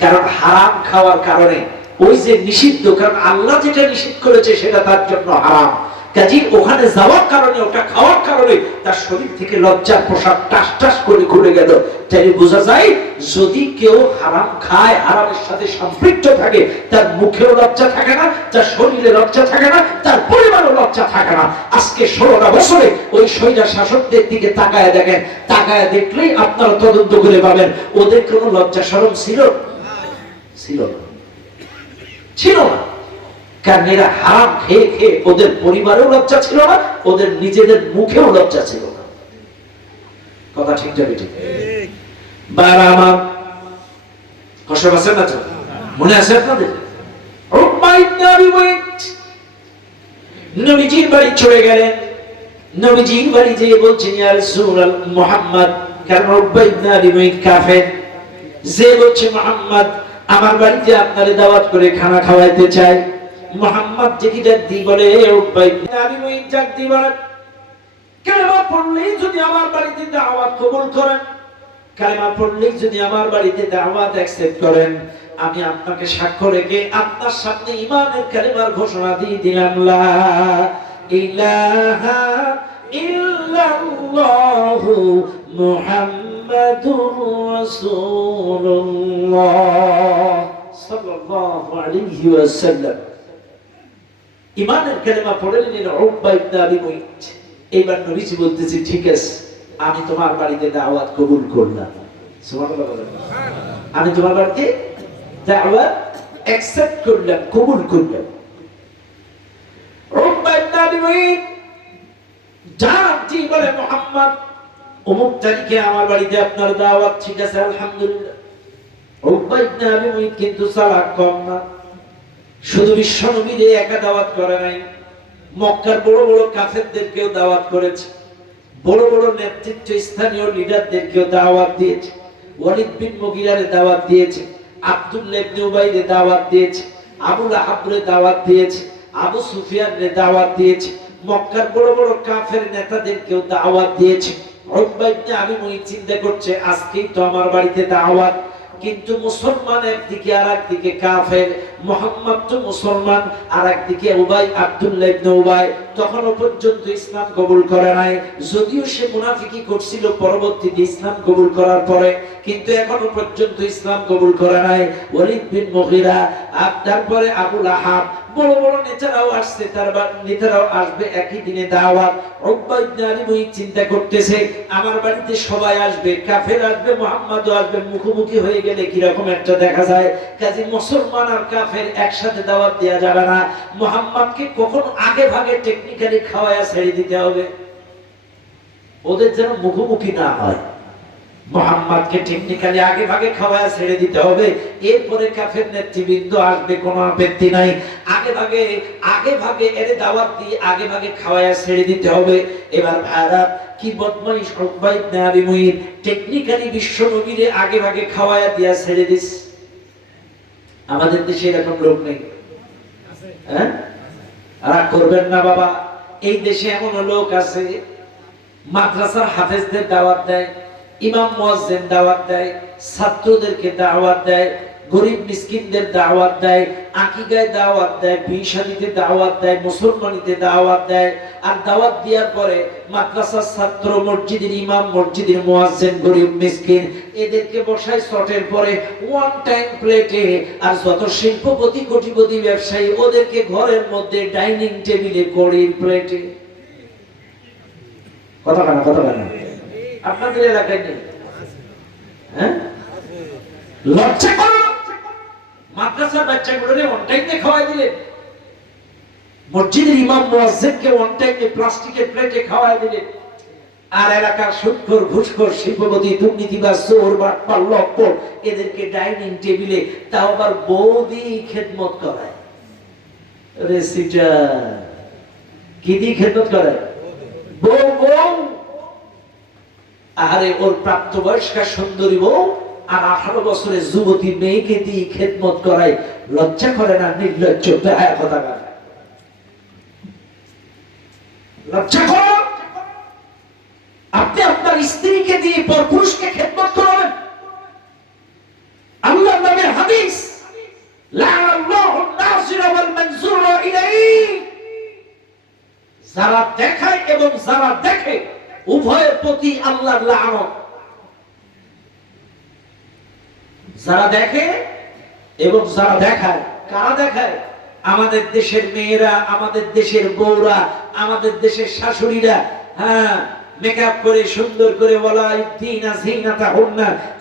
কারণ হারাম খাওয়ার কারণে, ওই যে নিষিদ্ধ, কারণ আল্লাহ যেটা নিষিদ্ধ করেছে সেটা তার জন্য হারাম, কাজেই ওখানে যাওয়ার কারণে, ওটা খাওয়ার কারণে তার শরীর থেকে লজ্জার পোশাক টাস টাস করে খুলে গেল। তাই বোঝা যায় যদি কেউ হারাম খায়, হারামের সাথে সম্পৃক্ত থাকে, তার মুখেও লজ্জা থাকে না, তার শরীরে লজ্জা থাকে না, তার পরিবারেও লজ্জা থাকে না। আজকে 16টা বছরে ওই স্বৈরা শাসকদের দিকে তাকায় দেখেন, তাকায় দেখলেই আপনারা তদন্ত করে পাবেন ওদের কোনো লজ্জা শরম ছিল? ছিল না, ছিল না। কারণ এরা হারাম খেয়ে খেয়ে ওদের পরিবারেও লজ্জা ছিল না, ওদের নিজেদের মুখেও লজ্জা ছিল না। কথা ঠিক যাবে? ঠিক বাবা আমার কষ্ট আছে না? তো মনে আছে আপনাদের? নবীজির বাড়ি চলে গেলেন। নবীজির বাড়ি যেয়ে বলছেন, ইয়া রাসূলুল্লাহ মুহাম্মদ, কারণ উকবা ইবনে আবি মুইত কাফের, যে বলছে মুহাম্মদ আমার বাড়িতে আপনারে দাওয়াত করে খানা খাওয়াইতে চাই। মুহাম্মদ যেটি ডাক দি বলে, উকবা ইবনে আবি মুইত ডাক দি বলে, কালেমা পড়লেই যদি আমার বাড়িতে দাওয়াত কবুল করেন, কালেমা পড়লেই যদি আমার বাড়িতে দাওয়াত অ্যাকসেপ্ট করেন, আমি আপনাকে সাক্ষ্য রেখে আপনার সামনে ঈমানের কালেমার ঘোষণা দিয়ে দিলাম, লা ইলাহা ইল্লাল্লাহু মুহাম্মাদুর রাসূলুল্লাহ সাল্লাল্লাহু আলাইহি ওয়াসাল্লাম। ঈমানের কালেমা পড়ে নিলেন উকবা ইবনে আবি মুইত। এইবার নবীজি বলতেছে, ঠিক আছে, আমি তোমার বাড়িতে দাওয়াত কবুল করলাম। সুবহানাল্লাহ বলেন। আমি তোমার বাড়িতে দাওয়াত অ্যাকসেপ্ট করলাম, কবুল করলাম। উকবা ইবনে আবি মুইত জানতি বলে, মুহাম্মদ অমুক তারিখে আমার বাড়িতে আপনার দাওয়াত, ঠিক আছে আলহামদুলিল্লাহ। উকবা ইবনে আবি মুইত কিন্তু চালাক কম না, শুধু বিশ্ব নবীরে একা দাওয়াত করে নাই, মক্কার বড় বড় কাফেরদেরকেও দাওয়াত করেছে, বড় বড় নেতৃত্ব স্থানীয় লিডারদেরকেও দাওয়াত দিয়েছে। ওয়ালিদ বিন মুগিরারে দাওয়াত দিয়েছে, আব্দুল্লাহ ইবনে উবাইরে দাওয়াত দিয়েছে, আবু লাহাবরে দাওয়াত দিয়েছে, আবু সুফিয়ানকে দাওয়াত দিয়েছে, মক্কার বড় বড় কাফের নেতাদেরকেও দাওয়াত দিয়েছে। উকবা ইবনে আবি মুঈত চিন্তা করছে আজকেই তো আমার বাড়িতে দাওয়াত, কিন্তু মুসলমান একদিকে আর একদিকে কাফের, মুহাম্মদ তো মুসলমান আর একদিকে উবাই, আব্দুল্লাহ ইবনে উবাই তখনও পর্যন্ত ইসলাম কবুল করে নাই, যদিও সে মুনাফিকি করছিল পরবর্তীতে ইসলাম কবুল করার পরে, কিন্তু এখনো পর্যন্ত ইসলাম কবুল করে নাই। ওয়ালিদ বিন মুগীরা, তারপরে আবু লাহাব, বড় বড় নেতারাও আসছে, তার নেতারাও আসবে একই দিনে দাওয়াত। উকবা ইবনে আবি মুঈত চিন্তা করতেছে আমার বাড়িতে সবাই আসবে, কাফের আসবে, মুহাম্মাদও আসবে, মুখোমুখি হয়ে গেলে কি রকম একটা দেখা যায়। কাজী মুসলমান আর কাফের একসাথে দাওয়াত দেয়া যাবে না, মুহাম্মাদকে কখন আগে ভাগে টেকনিক্যালি খাওয়ায়া ছেড়ে দিতে হবে, ওদের যেন মুখোমুখি না হয়। মুহাম্মাদকে টেকনিক্যালি আগে ভাগে খাওয়ায়া ছেড়ে দিতে হবে, এরপরে কাফের নেতৃবৃন্দ আসবে, কোনো আপত্তি নাই। আগে ভাগে এর দাওয়াত দিয়ে আগে ভাগে খাওয়ায়া ছেড়ে দিতে হবে। এবার ভাইরা কি বদমাইশ উকবা ইবনে আবি মুঈত টেকনিক্যালি বিশ্ব নবীরে আগে ভাগে খাওয়ায়া দিয়া ছেড়ে দিস। আমাদের দেশে এরকম লোক নেই, হ্যাঁ? রাগ করবেন না বাবা, এই দেশে এমন লোক আছে মাদ্রাসার হাফেজদের দাওয়াত দেয়, ইমাম মুয়াজ্জিন দাওয়াত দেয়, ছাত্রদেরকে দাওয়াত দেয়, গরিব মিসকিনদের দাওয়াত দেয়, আকীদায় দাওয়াত দেয়, বিয়ে শাদীতে দাওয়াত দেয়, মুসলমানিতে দাওয়াত দেয়। আর দাওয়াত দেওয়ার পরে মাদ্রাসার ছাত্র, মসজিদের ইমাম, মসজিদের মুয়াজ্জিন, গরিব মিসকিন এদেরকে বসায় শটের পরে ওয়ান টাইম প্লেটে। আর যত শিল্পপতি, কোটিপতি, ব্যবসায়ী ওদেরকে ঘরের মধ্যে ডাইনিং টেবিলে কড়ির প্লেটে। কথা কানা আপনাদের এলাকায় নেই? হ্যাঁ, লজ্জা করো। মাদ্রাসার বাচ্চাগুলোরে ওয়ান টাইমে খাওয়াই দিলেন, মসজিদের ইমাম মুয়াজ্জিনকে ওয়ান টাইমে প্লাস্টিকের প্লেটে খাওয়াই দিলেন। আর এলাকার সুদখোর, ঘুষখোর, শিল্পপতি, দুর্নীতিবাজ, চোর, বাটপার, লম্পট এদেরকে ডাইনিং টেবিলে, তাও আবার বৌদি খেদমত করায়। রেসিটা কি দিয়ে খেদমত করায়? বউ। আরে ওর প্রাপ্তবয়স্কা সুন্দরী বউ আর 18 বছরের যুবতী মেয়েকে দিয়ে খেদমত করায়। লজ্জা করে না? নির্লজ্জ বেহায়া কথাকার। লজ্জা করো। আপনি আপনার স্ত্রীকে দিয়ে পরপুরুষকে খেদমত করাবেন? আল্লাহর নবীর হাদিস, লাআনাল্লাহুন নাযিরা ওয়াল মানযুরা ইলাইহি, যারা দেখায় এবং যারা দেখে উভয়ের প্রতি আল্লাহর লানত। যারা দেখে এবং যারা দেখায়, কারা দেখায়? আমাদের দেশের মেয়েরা, আমাদের দেশের বউরা, আমাদের দেশের শাশুড়িরা, হ্যাঁ, মেকআপ করে সুন্দর করে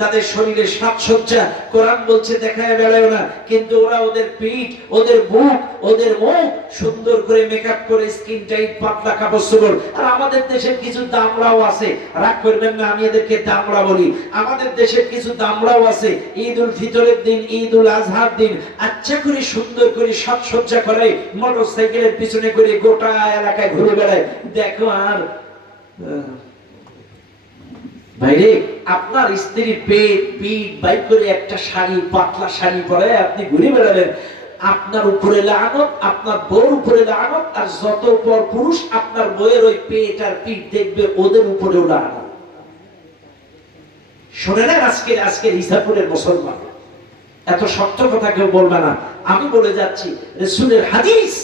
তাদের শরীরের সাজসজ্জা, কোরআন বলছে দেখায় বেড়ায় না, কিন্তু ওরা ওদের পিঠ, ওদের বুক, ওদের মুখ সুন্দর করে মেকআপ করে, স্কিন টাইট, পাতলা কাপড় চোপড়। আর আমাদের দেশের কিছু দামড়াও আছে, রাগ করবেন না আমি এদেরকে দামড়া বলি, আমাদের দেশের কিছু দামড়াও আছে ঈদ উল ফিতরের দিন, ঈদ উল আজহার দিন আচ্ছা করে সুন্দর করে সাজসজ্জা করে মোটর সাইকেলের পিছনে করে গোটা এলাকায় ঘুরে বেড়ায়। দেখো, আর ভাইরে, আপনার স্ত্রীর পিঠ বাইক করে একটা শাড়ি, পাতলা শাড়ি পরে আপনি ঘুরে বেড়াবেন, আপনার উপরে লানত, আপনার বউর উপরে লানত। আর যত পর পুরুষ আপনার বউয়ের ওই পেট আর পিঠ দেখবে, ওদের উপরেও লানত। শুনে নেন আজকের ইসাপুরের মুসলমান, এত শক্ত কথা কেউ বলবে না, আমি বলে যাচ্ছি রাসূলের হাদিস,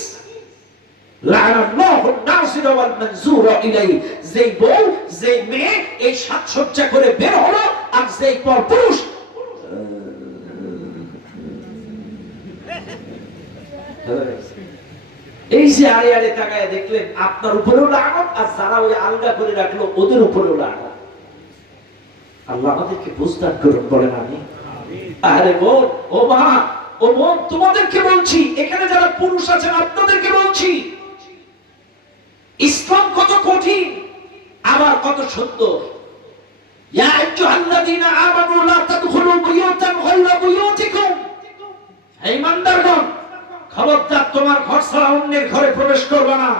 লাআনাল্লাহুন নাযিরা ওয়াল মানযুরা ইলাইহি। যেই বউ, যেই মেয়ে এই সাজসজ্জা করে বের হলো, আর যেই পরপুরুষ এই যে আড়ে আড়ে তাকায় দেখলেন, আপনার উপরেও লানত, আর যারা ওই আলগা করে রাখলো ওদের উপরেও লানত। আল্লাহ আমাদেরকে বুঝদান করুন, বলেন আমি। আরে বোন, ও মা, ও বোন, তোমাদেরকে বলছি, এখানে যারা পুরুষ আছেন আপনাদেরকে বলছি, ইসলাম কত কঠিন, আবার কত সুন্দর। ইয়া আইয়ুহাল্লাযীনা আমানু লা তাদখুলু বুয়ুতান গায়রা বুয়ুতিকুম। হে ইমানদারগণ, খবরদার তোমার ঘর ছাড়া অন্যের ঘরে প্রবেশ করবে না।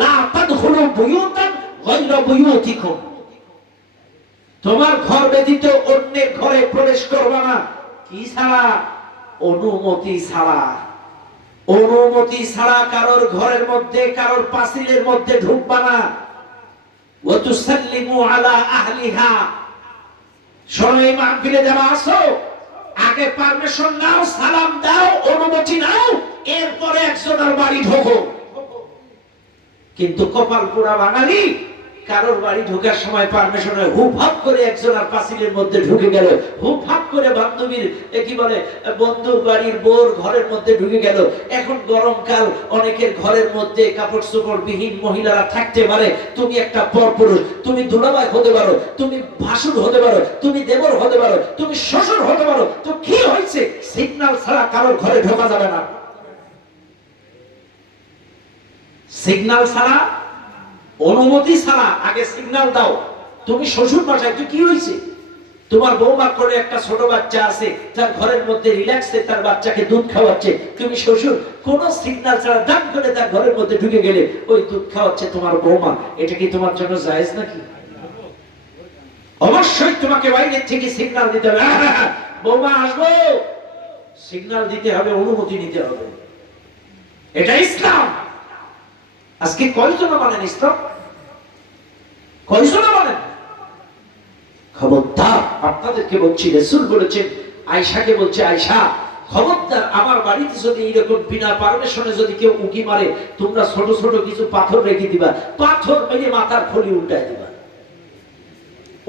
লা তাদখুলু বুয়ুতান গায়রা বুয়ুতিকুম, তোমার ঘর ব্যতীত অন্যের ঘরে প্রবেশ করবে না। কি ছাড়া? অনুমতি ছাড়া। অনুমতি ছাড়া কারোর ঘরের মধ্যে, কারোর পাঁচিলের মধ্যে ঢুকবা না। ওয়া তুসাল্লিমু আলা আহলিহা। শোনো, এই মাহফিলে যারা আসো, আগে পারমিশন নাও, সালাম দাও, অনুমতি নাও, এরপরে একজনের বাড়ি ঢোকো। কিন্তু কপাল পোড়া বাঙালি, কারোর বাড়ি ঢোকার সময় পারমিশন হয়, হুপ হাপ করে একজনের পাঁচিলের মধ্যে ঢুকে গেল, হুপ হাপ করে বান্ধবীর কি বলে বন্ধুর বাড়ির বোর ঘরের মধ্যে ঢুকে গেল। এখন গরমকাল, অনেকের ঘরের মধ্যে কাপড় চোপড় বিহীন মহিলারা থাকতে পারে। তুমি একটা পরপুরুষ, তুমি দুলাভাই হতে পারো, তুমি ভাসুর হতে পারো, তুমি দেবর হতে পারো, তুমি শ্বশুর হতে পারো, তো কি হয়েছে? সিগন্যাল ছাড়া কারোর ঘরে ঢোকা যাবে না। সিগন্যাল ছাড়া, অনুমতি ছাড়া আগে সিগন্যাল দাও। তুমি শ্বশুর বাসায়, তো কি হয়েছে? তোমার বৌমা করে একটা ছোট বাচ্চা আছে, তার ঘরের মধ্যে রিল্যাক্সে তার বাচ্চাকে দুধ খাওয়াচ্ছে, তুমি শ্বশুর কোন সিগন্যাল ছাড়া দাম করে তার ঘরের মধ্যে ঢুকে গেলে, ওই দুধ খাওয়াচ্ছে তোমার বৌমা, এটা কি তোমার জন্য জায়েজ নাকি? অবশ্যই তোমাকে বাইরে থেকে সিগন্যাল দিতে হবে, বৌমা আসবো, সিগন্যাল দিতে হবে, অনুমতি নিতে হবে। এটা ইসলাম। আজকে কয়জন মানেন ইসলাম? কয়জন মানেন? খবরদার, আপনাদেরকে বলছি, রাসূল বলেছেন, আয়েশাকে বলছে, আয়েশা খবরদার, আমার বাড়িতে যদি এরকম বিনা পারমিশনে যদি কেউ উকি মারে, তোমরা ছোট ছোট কিছু পাথর রেখে দিবা, পাথর মেরে মাথার ফলি উল্টায় দিবা।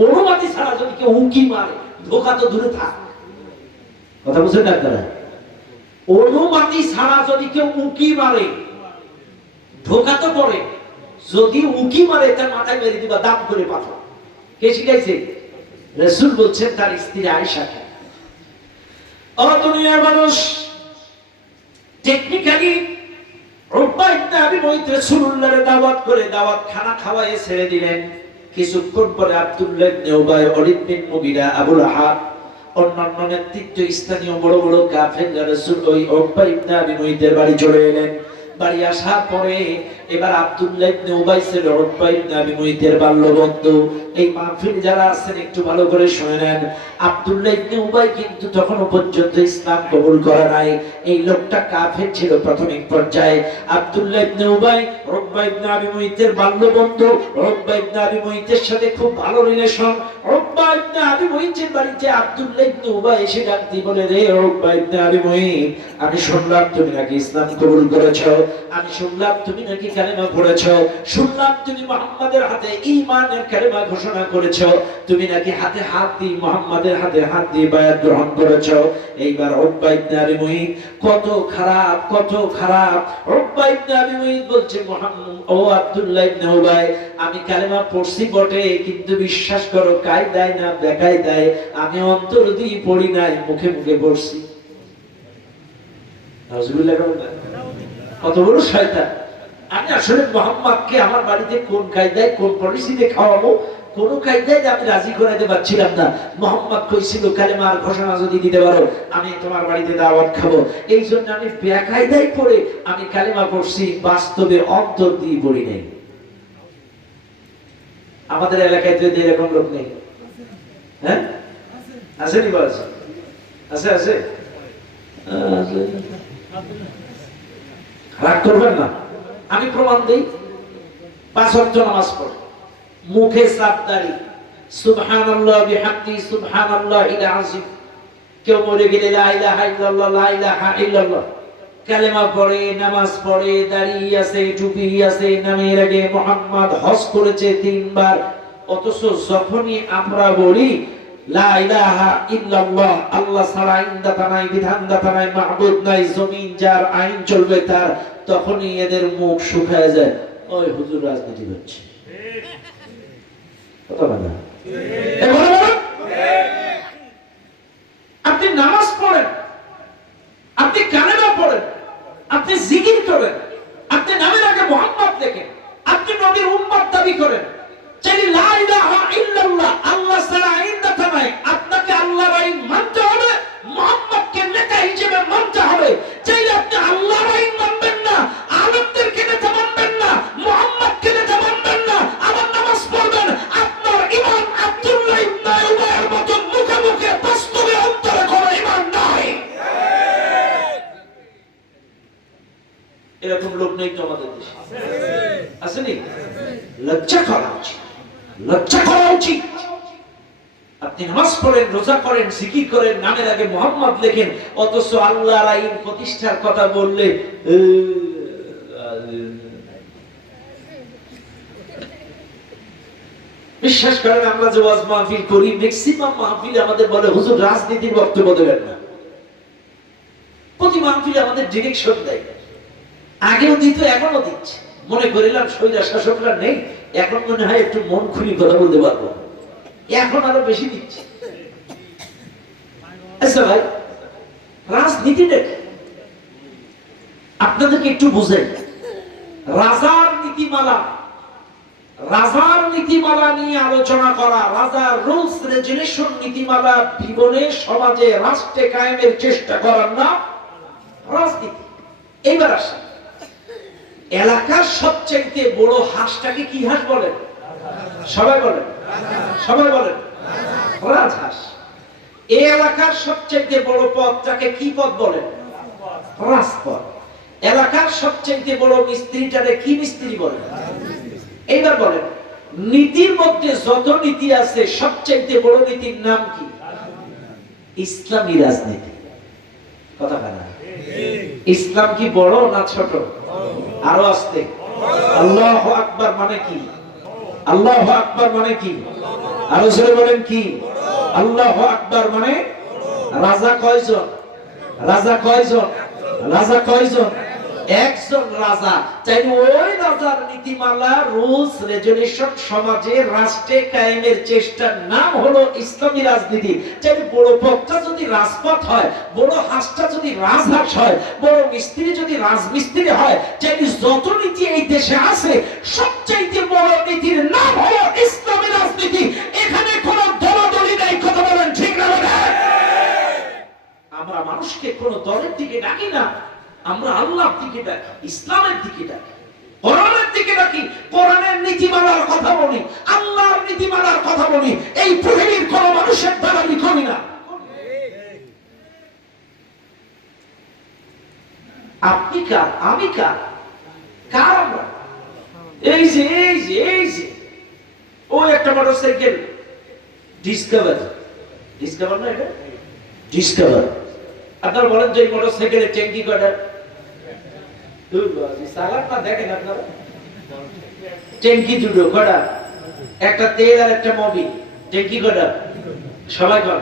অনুমতি ছাড়া যদি কেউ উকি মারে, ধোকা তো দূরে থাক। কথা বুঝেন না আপনারা? অনুমতি ছাড়া যদি কেউ উকি মারে, ধোকা তো পড়ে। যদি উকি মারে, তার মাথায় মেরে দিবা দাম করে পাথর। কে শিখাইছে? রাসূল বলছেন তার স্ত্রী আয়েশাকে। ও দুনিয়ার মানুষ, টেকনিক্যালি উকবা ইবনে আবী মুঈত রাসূলুল্লাহর দাওয়াত করে দাওয়াত খানা খাওয়ায়ে ছেড়ে দিলেন। কিছুক্ষণ পরে আব্দুল্লাহ ইবনে উবাই, ওয়ালিদ বিন মুগীরা, আবু লাহাব, অন্যান্য নেতৃত্ব স্থানীয় বড় বড় কাফেররা রাসূল ওই উকবা ইবনে আবী মুঈতের বাড়ি চলে এলেন। বাড়ি আসার পরে এবার আব্দুল্লাহ ইবনে উবাই ছিল উকবা ইবনে আবী মুঈতের বাল্য বন্ধু। এই মাহফিল যারা আছেন একটু ভালো করে শুনে নেন, আব্দুল্লাহ ইবনে উবাই কিন্তু তখনও পর্যন্ত ইসলাম কবুল করে নাই। এই লোকটা কাফের ছিল প্রাথমিক পর্যায়ে। আব্দুল্লাহ ইবনে উবাই উকবা ইবনে আবী মুঈতের বাল্য বন্ধু, উকবা ইবনে আবী মুঈতের সাথে খুব ভালো রিলেশন। উকবা ইবনে আবী মুঈতের বাড়িতে আব্দুল্লাহ ইবনে উবাই এসে ডাকতে বলে, রে উকবা ইবনে আবী মুঈত, আমি শুনলাম তুমি নাকি ইসলাম কবুল করেছো, আমি শুনলাম তুমি নাকি কালেমা পড়েছো, শুনলাম তুমি মুহাম্মাদের হাতে ঈমানের কালেমা ঘোষণা করেছো, তুমি নাকি হাতে হাত দিয়ে মুহাম্মাদের হাতে হাত দিয়ে বায়াত গ্রহণ করেছো। এইবার উকবা ইবনে আবী মুঈত কত খারাপ, কত খারাপ। উকবা ইবনে আবী মুঈত বলছে, মুহাম্মদ ও আব্দুল্লাহ ইবনে উবাই, আমি কালেমা পড়ছি বটে, কিন্তু বিশ্বাস করো কায়দায় না বেকায়দায় আমি অন্তর দিয়ে পড়ি নাই, মুখে মুখে পড়ছি। নাউজুবিল্লাহ। কত বড় শয়তান! আমি আসলে মুহাম্মদকে আমার বাড়িতে কোন কায়দায় কোন পলিসিতে খাওয়াবো, কোন কায়দায় আমি রাজি করাইতে পারছিলাম না। মুহাম্মদ কইছিল কালেমার ঘোষণা যদি দিতে পারো আমি তোমার বাড়িতে দাওয়াত খাবো। এই জন্য আমি বেকায়দায় পড়ে আমি কালেমা পড়ছি, বাস্তবে অন্তর দিয়ে পড়ি নাই। আমাদের এলাকায় যদি এরকম লোক নেই, হ্যাঁ আছে নি? বলছে আছে, আছে, রাগ করবেন না, আমি প্রমাণ দিই। 5 ওয়াক্ত নামাজ পড়ে, মুখে সাফ দাড়ি, সুবহানাল্লাহ বিহামদি সুবহানাল্লাহিল আযীম। কেউ মরে গেলে লা ইলাহা ইল্লাল্লাহ, লা ইলাহা ইল্লাল্লাহ কালেমা পড়ে, নামাজ পড়ে, দাড়ি আছে, টুপি আছে, নামের আগে মুহাম্মদ, হজ করেছে 3 বার। অথচ যখনই আমরা বলি লা ইলাহা ইল্লাল্লাহ, আল্লাহ ছাড়া আইনদাতা নাই, বিধানদাতা নাই, মাহবুদ নাই, জমিন যার, আইন চলবে তার, তখনই এদের মুখ শুকায় যায়। ওই হুজুর রাজনীতি করছে। কথা বলে না? আপনি নামাজ পড়েন, আপনি কালেমা পড়েন, আপনি জিকির করেন, আপনি নামের আগে মুহাম্মদ দেখেন, আপনি নবীর উম্মত দাবি করেন, চাইলে লা ইলাহা ইল্লাল্লাহ, আল্লাহ ছাড়া আইনদাতা নাই, আপনাকে আল্লাহর আইন মানতে হবে, মুহাম্মদকে নেতা হিসেবে মানতে হবে। চাইলে আপনি আল্লাহর আইন মানবেন না, আলেমদেরকে নেতা মানবেন না, মুহাম্মদকে নেতা মানবেন না, আবার নামাজ পড়বেন। আপনার ঈমান আব্দুল্লাহ ইবনে উবাইয়ের মতো মুখে মুখে বাস্তবে অন্তরে কোনো ঈমান নাই। এরকম লোক নেই তো আমাদের দেশে, আসেনি? লজ্জা করা উচিত, লজ্জা করা উচিত। আপনি নামাজ পড়েন, রোজা করেন, জিকির করেন, নামের আগে মোহাম্মদ লেখেন, অথচ আল্লাহর আইন প্রতিষ্ঠার কথা বললে বিশ্বাস করেন, আমরা যে ওয়াজ মাহফিল করি, ম্যাক্সিমাম মাহফিলে আমাদের বলে হুজুর রাজনীতির বক্তব্য দেবেন না। প্রতি মাহফিলে আমাদের ডিরেকশন দেয়, আগেও দিত, এখনো দিচ্ছে। মনে করিলাম স্বৈরাচার শাসকরা নেই, এখন মনে হয় একটু মন খুলি কথা বলতে পারবো, এখন আরো বেশি দিচ্ছে। আচ্ছা ভাই, রাজনীতিটা আপনাদেরকে একটু বুঝেন। রাজার নীতিমালা, রাজার নীতিমালা নিয়ে আলোচনা করা, রাজার রুলস রেগুলেশন নীতিমালা জীবনে, সমাজে, রাষ্ট্রে কায়েমের চেষ্টা করার না রাজনীতি। এইবার আসেন, এলাকার সবচেয়ে বড় হাঁসটাকে কি হাঁস বলেন? সবাই বলেন, সবাই বলেন, রাজহাঁস। এই এলাকার সবচেয়ে বড় পথটাকে কি পথ বলেন? রাজপথ। এলাকার সবচেয়ে বড় মিস্ত্রিটারে কি মিস্ত্রি বলেন? এইবার বলেন, নীতির মধ্যে যত নীতি আছে সবচেয়ে বড় নীতির নাম কি? ইসলামী রাজনীতি। কথা বলা, ইসলাম কি বড় না ছোট? আরো আসতে, আল্লাহু আকবার মানে কি? আল্লাহু আকবার মানে কি? আরো জোরে বলেন কি? আল্লাহু আকবার মানে রাজা কয়জন? রাজা কয়জন? রাজা কয়জন? একজন রাজা। তাই ওই রাজার নীতিমালা, রুলস রেগুলেশন সমাজে, রাষ্ট্রে কায়েমের চেষ্টার নাম হলো ইসলামী রাজনীতি। তাই বড় পথটা যদি রাজপথ হয়, বড় হাঁসটা যদি রাজহাঁস হয়, বড় মিস্ত্রি যদি রাজমিস্ত্রি হয়, তাই যত নীতি এই দেশে আছে সবচাইতে বড় নীতির নাম হলো ইসলামী রাজনীতি। এখানে কোন দলাদলি নাই। কথা বলেন ঠিক না? আমরা মানুষকে কোন দলের দিকে ডাকি না, আমরা আল্লাহর দিকে ডাকি, ইসলামের দিকে ডাকি, কোরআনের দিকে ডাকি। কোরআনের নীতিমালার কথা বলি, আল্লাহর নীতিমালার কথা বলি। এই পৃথিবীর কোন মানুষের দালালি করি না। আপনি কার, আমি কার? কার আমরা? এই যে এই যে এই যে ওই একটা মোটরসাইকেল ডিসকভার, ডিসকভার না এটা? ডিসকভার। আপনারা বলেন যে মোটরসাইকেলের ট্যাঙ্কি কয়টা? চালানটা দেখেন আপনারা, ট্যাঙ্কি দুটো কয়টা? একটা তেল আর একটা মোবিল। ট্যাঙ্কি কয়টা? সবাই বল,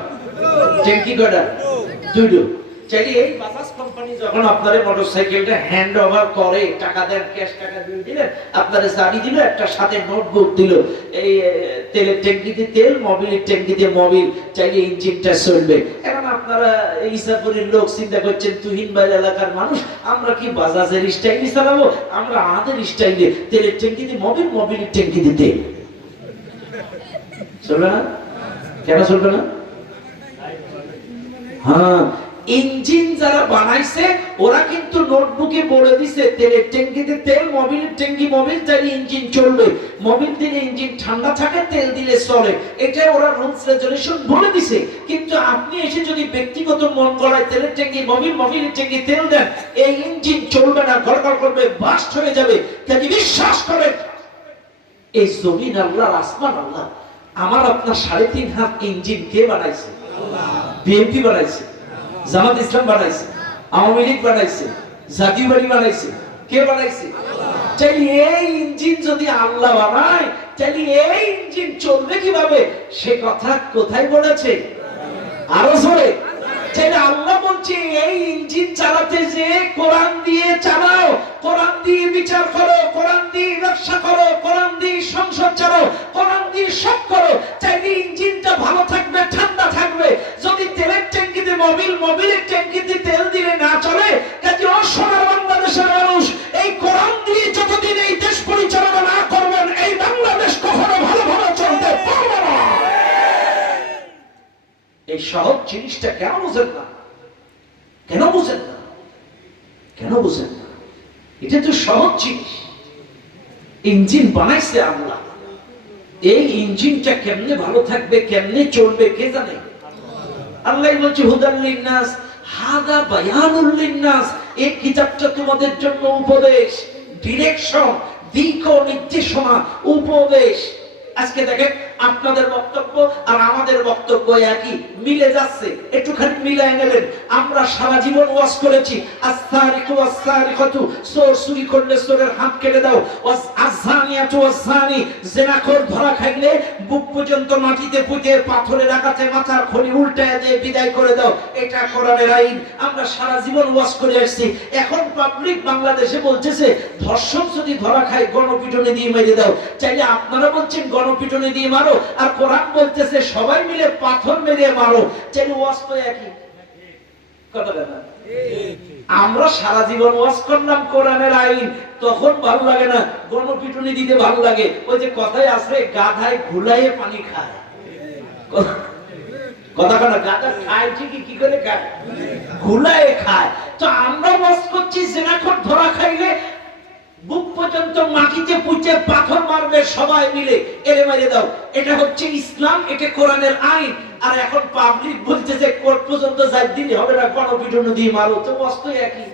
ট্যাঙ্কি কয়টা? দুটো। চাইলে এই বাজাজ কোম্পানি যখন আপনার মোটরসাইকেলটা হ্যান্ড ওভার করে, টাকা দেন, ক্যাশ টাকা দিয়ে দিলেন, আপনার জারি দিল, একটা সাথে নোটবুক দিল, এই তেলের ট্যাঙ্কিতে তেল, মোবিলের ট্যাঙ্কিতে মোবিল, চাইলে ইঞ্জিনটা চলবে। এখন আপনারা ইসাপুরের লোক চিন্তা করছেন, তুহিনবাড়ি এলাকার মানুষ, আমরা কি বাজাজের স্টাইলে চালাবো? আমরা আমাদের স্টাইলে তেলের ট্যাঙ্কিতে মোবিল, মোবিলের ট্যাঙ্কিতে তেল। চলবে না? কেন চলবে না? হ্যাঁ, ইঞ্জিন যারা বানাইছে ওরা কিন্তু নোটবুকে বলে দিছে তেলের ট্যাঙ্কিতে তেল, মোবিলের ট্যাঙ্কি মোবিল, তাই ইঞ্জিন চলবে। মোবিল দিলে ইঞ্জিন ঠান্ডা থাকে, তেল দিলে চলে। এটা ওরা রুলস রেগুলেশন বলে দিছে। কিন্তু আপনি এসে যদি ব্যক্তিগত মন গড়ায় তেলের ট্যাঙ্কি মোবিল, মোবিলের ট্যাঙ্কি তেল দেন, এই ইঞ্জিন চলবে না, গড়গড় করবে, বাস্ট হয়ে যাবে। কাজে বিশ্বাস করেন, এই জমিন আল্লাহর, আসমান আল্লাহ। আমার আপনার 3.5 হাত ইঞ্জিন কে বানাইছে? বিএনপি বানাইছে, জামাত ইসলাম বানাইছে, আওয়ামী লীগ বানাইছে, জাতীয় পার্টি বানাইছে। কে বানাইছে? চাই এই ইঞ্জিন যদি আল্লাহ বানায়, তাহলে এই ইঞ্জিন চলবে কিভাবে? সে কথা কোথায় বলেছে? আরো জোরে। চাইলে আল্লাহ বলছে এই ইঞ্জিন চালাতে যে কোরআন দিয়ে চালাও, কোরআন দিয়ে বিচার করো, কোরআন দিয়ে ব্যবসা করো, কোরআন দিয়ে সংসার চালাও, কোরআন দিয়ে সব করো। চাইলে ইঞ্জিনটা ভালো থাকবে, ঠান্ডা থাকবে। যদি তেলের ট্যাঙ্কিতে মোবিল, মোবিলের ট্যাঙ্কিতে তেল দিলে না চলে, কাজে অসহায় বাংলাদেশের মানুষ এই কোরআন দিয়ে যতদিন এই দেশ পরিচালনা না করবেন, এই বাংলাদেশ কখনো ভালোভাবে চলতে পারবে না। এই সহজ জিনিসটা কেন বুঝেন না? কেন বুঝেন না? কেন বুঝেন না? এটা তো সহজ জিনিস। ইঞ্জিন বানাইছে আল্লাহ, এই ইঞ্জিনটা কেমনে ভালো থাকবে, কেমনে চলবে কে জানে? আল্লাহ বলছে হুদাল লিন্নাস, হাদা বায়ানুল লিন্নাস। এই কিতাবটা তোমাদের জন্য উপদেশ, ডিরেকশন, দিক ও নির্দেশনা, উপদেশ। আজকে দেখেন আপনাদের বক্তব্য আর আমাদের বক্তব্য একই, মিলে যাচ্ছে, একটুখানি মিলাই নেবেন। আমরা সারা জীবন ওয়াজ করেছি আস-সারিকু ওয়াস-সারিকাতু, চোর চুরি করলে চোরের হাত কেটে দাও, আজ-জানিয়াতু ওয়াজ-জানি, জিনাখোর ধরা খাইলে বুক পর্যন্ত মাটিতে পুঁতে পাথরে রাখাতে মাথার খড়ি উল্টায় দিয়ে বিদায় করে দাও, এটা কোরআনের আইন। আমরা সারা জীবন ওয়াজ করে আসছি। এখন পাবলিক বাংলাদেশে বলতেছে ধর্ষক যদি ধরা খায় গণপিটুনি দিয়ে মেরে দাও। চাইলে আপনারা বলছেন গণপিটুনি দিয়ে মারো, আর কোরআন বলতেছে সবাই মিলে পাথর মেরে মারো। চাইলে ওয়াজ তো একই কথা না। আমরা সারা জীবন ওয়াজ করলাম কোরআনের আইন, তখন ভালো লাগে না, গণপিটুনি দিতে ভালো লাগে। ওই যে কথাই আছে, গাধায় ঘুলাইয়ে পানি খায়। কথা না, গাধা খায় ঠিকই, কি করে খায়? ঘুলাইয়ে খায়। তো আমরা ওয়াজ করছি জিনাখোর ধরা খাইলে বুক পর্যন্ত মাটিতে পুঁতে পাথর মারবে সবাই মিলে, এরে মেরে দাও। এটা হচ্ছে ইসলাম, এটা কোরআনের আইন। আর এখন পাবলিক বলছে যে কোর্ট পর্যন্ত যাই দিলে হবে না, গণপিটুনি দিয়ে মারো। তো বস্তু একই,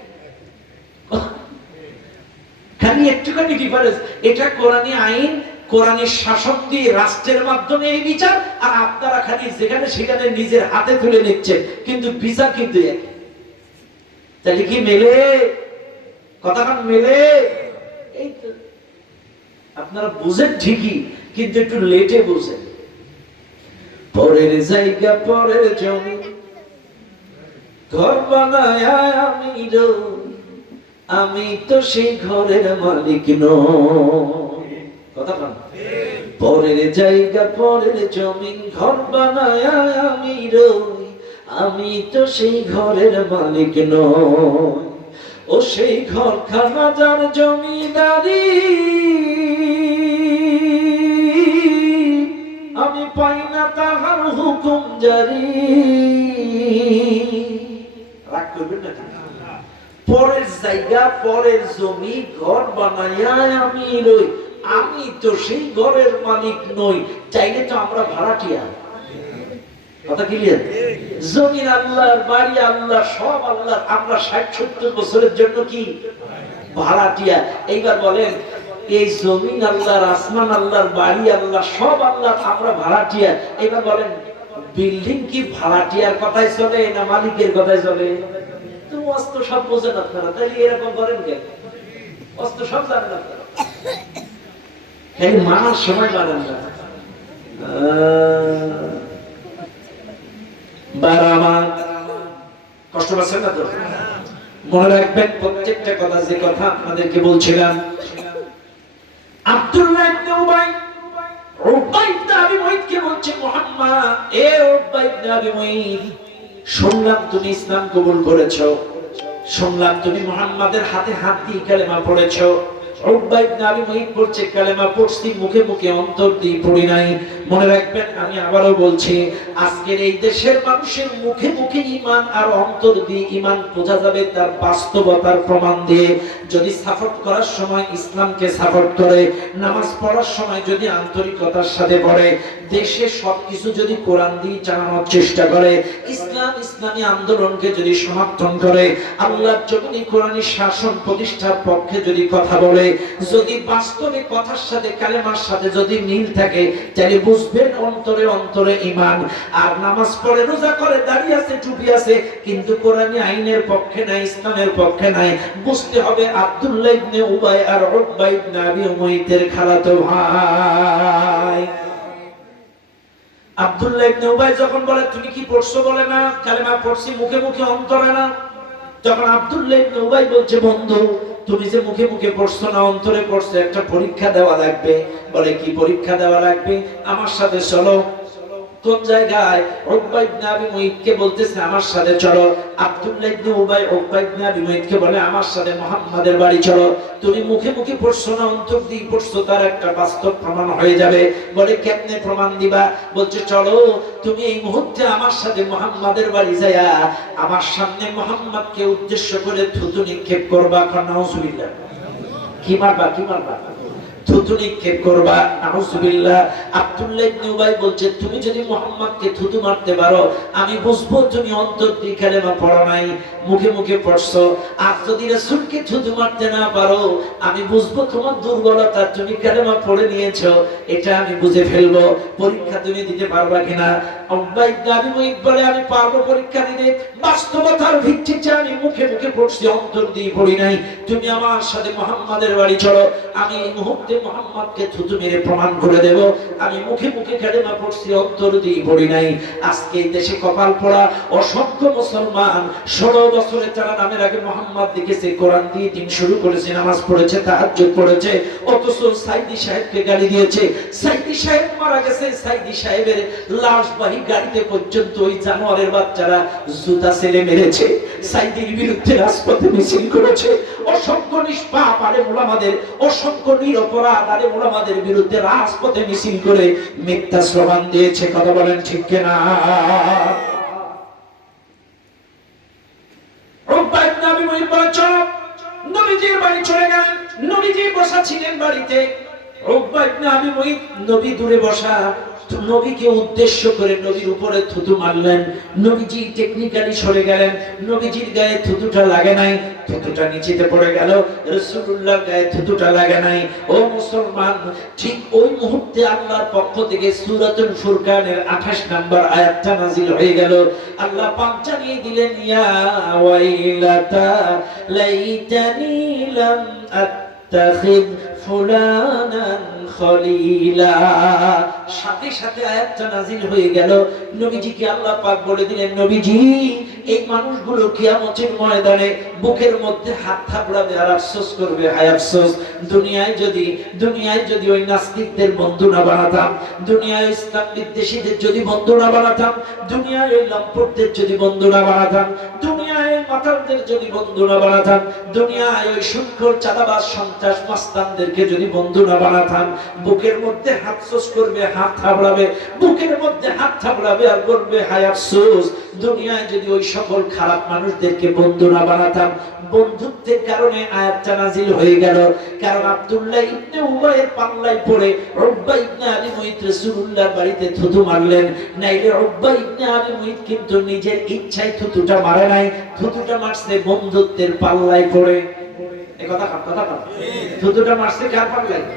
খালি একটুখানি ডিফারেন্স। এটা কোরআনী আইন, কোরআনের শাসন দিয়ে রাষ্ট্রের মাধ্যমে এই বিচার, আর আপনারা খালি যেখানে সেখানে নিজের হাতে তুলে নিচ্ছেন, কিন্তু বিচার কিন্তু একই। তাহলে কি মেলে? কথাটা মেলে? এই তো আপনারা বুঝেন ঠিকই, কিন্তু একটু লেটে বুঝেন। পরের জায়গা পরের জমি, ঘর বানায় আমি রই, আমি তো সেই ঘরের মালিক নই। কথা বল। পরের জায়গা পরের জমি, ঘর বানায় আমি রই, আমি তো সেই ঘরের মালিক নই। ও সেই ঘরখানা যার জমিদারি, আমি পাই না তাহার হুকুম জারি। রাগ করবেন না। পরের জায়গা পরের জমি, ঘর বানাইয়া আমি রই, আমি তো সেই ঘরের মালিক নই। চাইলে তো আমরা ভাড়াটিয়া। কথা ক্লিয়ার? জমিন আল্লাহর, বাড়ি আল্লাহ, সব আল্লাহর। আমরা 60-70 বছরের জন্য কি ভাড়াটিয়া? এইবার বলেন, এই জমিন আল্লাহর, আসমান আল্লাহর, বাড়ি আল্লাহ, সব আল্লাহর, আমরা ভাড়াটিয়া। এবার বলেন, বিল্ডিং কি ভাড়াটিয়ার কথাই চলে না মালিকের কথাই চলে? তো অস্ত সব বোঝেন আপনারা, তাহলে এরকম করেন কেন? অস্ত সব জানেন আপনারা, এই মানার সময় মানেন না। কষ্ট পাচ্ছেন না তো? মনে রাখবেন প্রত্যেকটা কথা, যে কথা আপনাদেরকে বলছিলাম। আব্দুল্লাহ ইবনে উবাই, উবাই ইবনে আবি মুঈতকে বলছে, মুহাম্মদ, এ উবাই ইবনে আবি মুঈত, শুনলাম তুমি ইসলাম কবুল করেছো, শুনলাম তুমি মুহাম্মাদের হাতে হাত দিয়ে কালেমা পড়েছো। উবাই ইবনে আবি মুঈত বলছে, কালেমা পড়ছি, মুখে মুখে, অন্তর দিয়ে পড়ি নাই। মনে রাখবেন, আমি আবারও বলছি, আজকের এই দেশের মানুষের মুখে মুখে ঈমান আর অন্তর দিয়ে ঈমান বোঝা যাবে তার বাস্তবতার প্রমাণ দিয়ে। যদি সাপোর্ট করার সময় ইসলামকে সাপোর্ট করে, নামাজ পড়ার সময় যদি আন্তরিকতার সাথে পড়ে, দেশে সবকিছু যদি কোরআন দিয়ে চালানোর চেষ্টা করে, ইসলাম ইসলামী আন্দোলনকে যদি সমর্থন করে, আল্লাহর জমিনে কোরআনী শাসন প্রতিষ্ঠার পক্ষে যদি কথা বলে, যদি বাস্তবে কথার সাথে কালেমার সাথে যদি মিল থাকে, তাহলে বুঝবেন অন্তরে অন্তরে ঈমান। আর নামাজ পড়ে, রোজা করে, দাঁড়িয়ে আছে, টুপি আছে, কিন্তু কোরআনী আইনের পক্ষে নাই, ইসলামের পক্ষে নাই, বুঝতে হবে আব্দুল্লাহ ইবনে উবাই আর উকবা ইবনে আবি মুঈতের খালাতো ভাই। আব্দুল্লাহ ইবনে উবাই যখন বলে, তুমি কি পড়ছো? বলে, না, কালেমা পড়ছি, মুখে মুখে, অন্তরে না। তখন আব্দুল্লাহ ইবনে উবাই বলছে, বন্ধু, তুমি যে মুখে মুখে পড়ছো না, অন্তরে পড়ছো, একটা পরীক্ষা দেওয়া লাগবে। বলে, কি পরীক্ষা দেওয়া লাগবে? আমার সাথে চলো। কোন জায়গায়? উকবা ইবনে আবি মুঈতকে বলতেছে, আমার সাথে চলো। আব্দুল্লাহ ইবনে উবাই উকবা ইবনে আবি মুঈতকে বলে, আমার সাথে মুহাম্মাদের বাড়ি চলো। তুমি মুখে মুখে পড়ছো না, অন্তর দিয়ে পড়ছো, তার একটা বাস্তব প্রমাণ হয়ে যাবে। বলে, কেমনে প্রমাণ দিবা? বলছে, চলো, তুমি এই মুহূর্তে আমার সাথে মুহাম্মাদের বাড়ি যায়া আমার সামনে মুহাম্মাদকে উদ্দেশ্য করে থুতু নিক্ষেপ করবা। নাউজুবিল্লাহ। কি মারবা? কি মারবা? থুতু থুতু নিক্ষেপ করবা। নাউজুবিল্লাহ। আব্দুল্লাহ ইবনে উবাই বলছে, তুমি যদি মুহাম্মদকে থুতু মারতে পারো আমি বুঝবো তুমি অন্তর দিয়ে কালেমা পড়ো নাই, মুখে মুখে পড়ছো। আর যদি রাসূলকে থুতু মারতে না পারো আমি বুঝবো তোমার দুর্বলতা, তুমি কালেমা পড়ে নিয়েছো, এটা আমি বুঝে ফেলবো। পরীক্ষা তুমি দিতে পারবা কিনা? উকবা ইবনে আবী মুঈত বলে, আমি পারবো পরীক্ষা দিতে। বাস্তবতার ভিত্তিতে আমি মুখে মুখে পড়ছি, অন্তর দিয়ে পড়ি নাই। তুমি আমার সাথে মুহাম্মাদের বাড়ি চলো, আমি এই মুহূর্তে মুহাম্মদকে থুতু মেরে প্রমাণ করে দেব আমি মুখে মুখে কালেমা পড়ছি, অন্তর দিয়ে পড়ি নাই। আজকে এই দেশে কপাল পড়া অসংখ্য মুসলমান 16 বছরে তারা নামের আগে মুহাম্মদ দেখেছে, কোরআন দিয়ে দিন শুরু করেছে, নামাজ পড়েছে, তাহাজ্জুদ পড়েছে, অথচ সাইদি সাহেবকে গালি দিয়েছে। সাইদি সাহেব মারা গেছে, সাইদি সাহেবের লাশবাহী গাড়িতে পর্যন্ত ওই জানোয়ারের বাচ্চারা জুতা ছেলে মেরেছে। সাইদির বিরুদ্ধে রাজপথে মিছিল করেছে। অসংখ্য নিষ্পাপ আলেম ওলামাদের, অসংখ্য নিরপরাধ আলেম ওলামাদের বিরুদ্ধে রাজপথে মিছিল করে মিথ্যা স্লোগান দিয়েছে। কথা বলেন ঠিক কিনা? উকবা ইবনে আবী মুঈত বলে, চলো নবীজির বাড়ি চলে গেলেন। নবীজি বসা ছিলেন বাড়িতে। উকবা ইবনে আবী মুঈত, নবী দূরে বসা, নবীকে উদ্দেশ্য করে নবীর উপরে থুতু মারলেন। নবীজি টেকনিক্যালি সরে গেলেন, নবীজির গায়ে থুতুটা লাগে নাই, থুতুটা নিচেতে পড়ে গেল। রাসূলুল্লাহর গায়ে থুতুটা লাগে নাই। ও মুসলমান, ঠিক ওই মুহূর্তে আল্লাহর পক্ষ থেকে সূরাতুল ফুরকানের 28 নম্বর আয়াতটা নাযিল হয়ে গেল। আল্লাহ পাক জানিয়ে দিলেন, ইয়া ওয়াইলাতা লাইতানি লাম আত্তাখিদ ফুলানান খলিলা। সাথে সাথে আয়াতটা নাযিল হয়ে গেল। নবীজিকে আল্লাহ পাক বলে দিলেন, নবীজি এই মানুষগুলো কিয়ামতের ময়দানে বুকের মধ্যে হাত থাপড়াবে আর আফসোস করবে, হায় আফসোস, দুনিয়ায় যদি ওই নাস্তিকদের বন্ধু না বানাতাম, দুনিয়ায় ইসলাম বিদ্বেষীদের যদি বন্ধু না বানাতাম, দুনিয়ায় ওই লম্পটদের যদি বন্ধু না বানাতাম, দুনিয়ায় মাতালদের যদি বন্ধু না বানাতাম, দুনিয়ায় ওই সুদখোর চাঁদাবাজ সন্ত্রাস মাস্তানদেরকে যদি বন্ধু না বানাতাম, বুকের মধ্যে আফসোস করবে, হাত থাপড়াবে, বুকের মধ্যে হাত থাপড়াবে আর বলবে, হায় আফসোস, দুনিয়ায় যদি ওই সকল খারাপ মানুষদেরকে বন্ধু না বানাতাম। বন্ধুত্বের কারণে আয়াতটা নাযিল হয়ে গেল। কারণ আব্দুল্লাহ ইবনে উবাইয়ের পাল্লায় পড়ে উকবা ইবনে আবী মুঈত রাসূলুল্লাহর বাড়িতে থুতু মারলেন। নাইলে উকবা ইবনে আবী মুঈত কিন্তু নিজের ইচ্ছায় থুতুটা মারে নাই, থুতুটা মারছে বন্ধুত্বের পাল্লায় পড়ে। এই কথা থুতুটা মারছে কার পাল্লায়?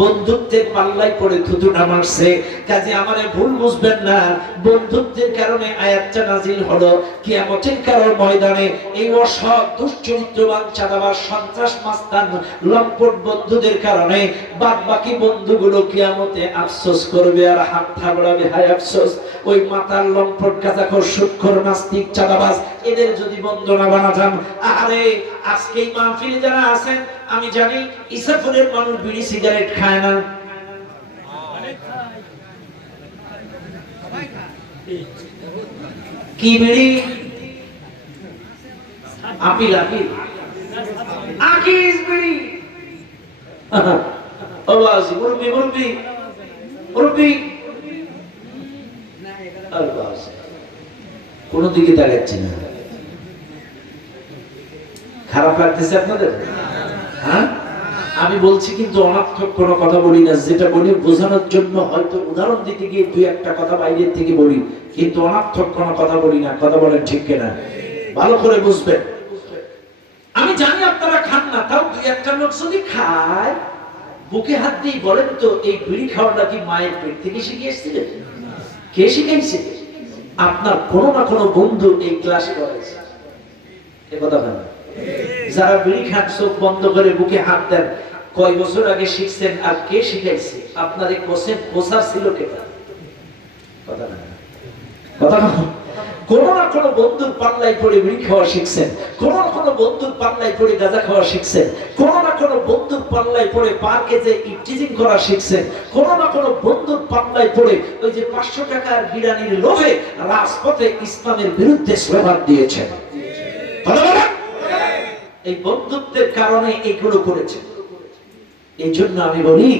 বন্ধুত্বের পাল্লায় পড়ে থুতুটা মারছে। কাজে আমারে ভুল বুঝবেন না, বন্ধুত্বের কারণে আয়াতটা নাযিল হলো। কিয়ামতের কারণ ময়দানে এই অসৎ দুশ্চরিত্রবান চাঁদাবাজ সন্ত্রাস মাস্তান লম্পট বন্ধুদের কারণে বাদ বাকি বন্ধুগুলো কিয়ামতে আফসোস করবে আর হাত থাবড়াবে, হায় আফসোস, ওই মাতাল লম্পট গাঁজাখোর সুদখোর নাস্তিক চাঁদাবাজ এদের যদি বন্ধু না বানাতাম। আরে আজকে এই মাহফিলে যারা আছেন, আমি জানি ইসাফুলের মানুষ বিড়ি সিগারেট খায় না, কি বিড়ি? আপিল আকিস বিড়ি। আওয়াজ মুরব্বি মুরব্বি মুরব্বি, আওয়াজ কোন দিকে তাকাচ্ছি না। খারাপ লাগতেছে আপনাদের? হ্যাঁ, আমি বলছি কিন্তু অনার্থক কোনো কথা বলি না, যেটা বলি বোঝানোর জন্য, হয়তো উদাহরণ দিতে গিয়ে দুই একটা কথা বাইরের থেকে বলি, কিন্তু অনার্থক কোনো কথা বলি না। কথা বলেন ঠিক কিনা? ভালো করে বুঝবেন। আমি জানি আপনারা খান না, তাও দুই একটা লোক যদি খায় বুকে হাত দিয়ে বলেন তো, এই বিড়ি খাওয়াটা কি মায়ের পেট থেকে শিখে এসেছিলেন? কে শিখাইছে? আপনার কোনো না কোনো বন্ধু এই ক্লাস করেছে। এ কথা ভাবেন। যারা বিড়ি খান চোখ বন্ধ করে বুকে হাত দেন, কয় বছর আগে শিখছেন আর কে শিখাইছে? আপনার এই কোশ্চেন পোষার ছিল কেটা? কথা না, কথা না। কোন না কোন বন্ধুর পাল্লায় পড়ে বিড়ি খাওয়া শিখছেন, কোন না কোন বন্ধুর পাল্লায় পড়ে গাঁজা খাওয়া শিখছেন, কোন না কোন বন্ধুর পাল্লায় পড়ে পার্কে যে ইফটিজিং করা শিখছেন, কোন না কোন বন্ধুর পাল্লায় পড়ে ওই যে 500 টাকার বিরিয়ানির লোভে রাজপথে ইসলামের বিরুদ্ধে স্লোগান দিয়েছেন। এই বন্ধুত্বের কারণে এগুলো করেছে। এই জন্য আমি বলি,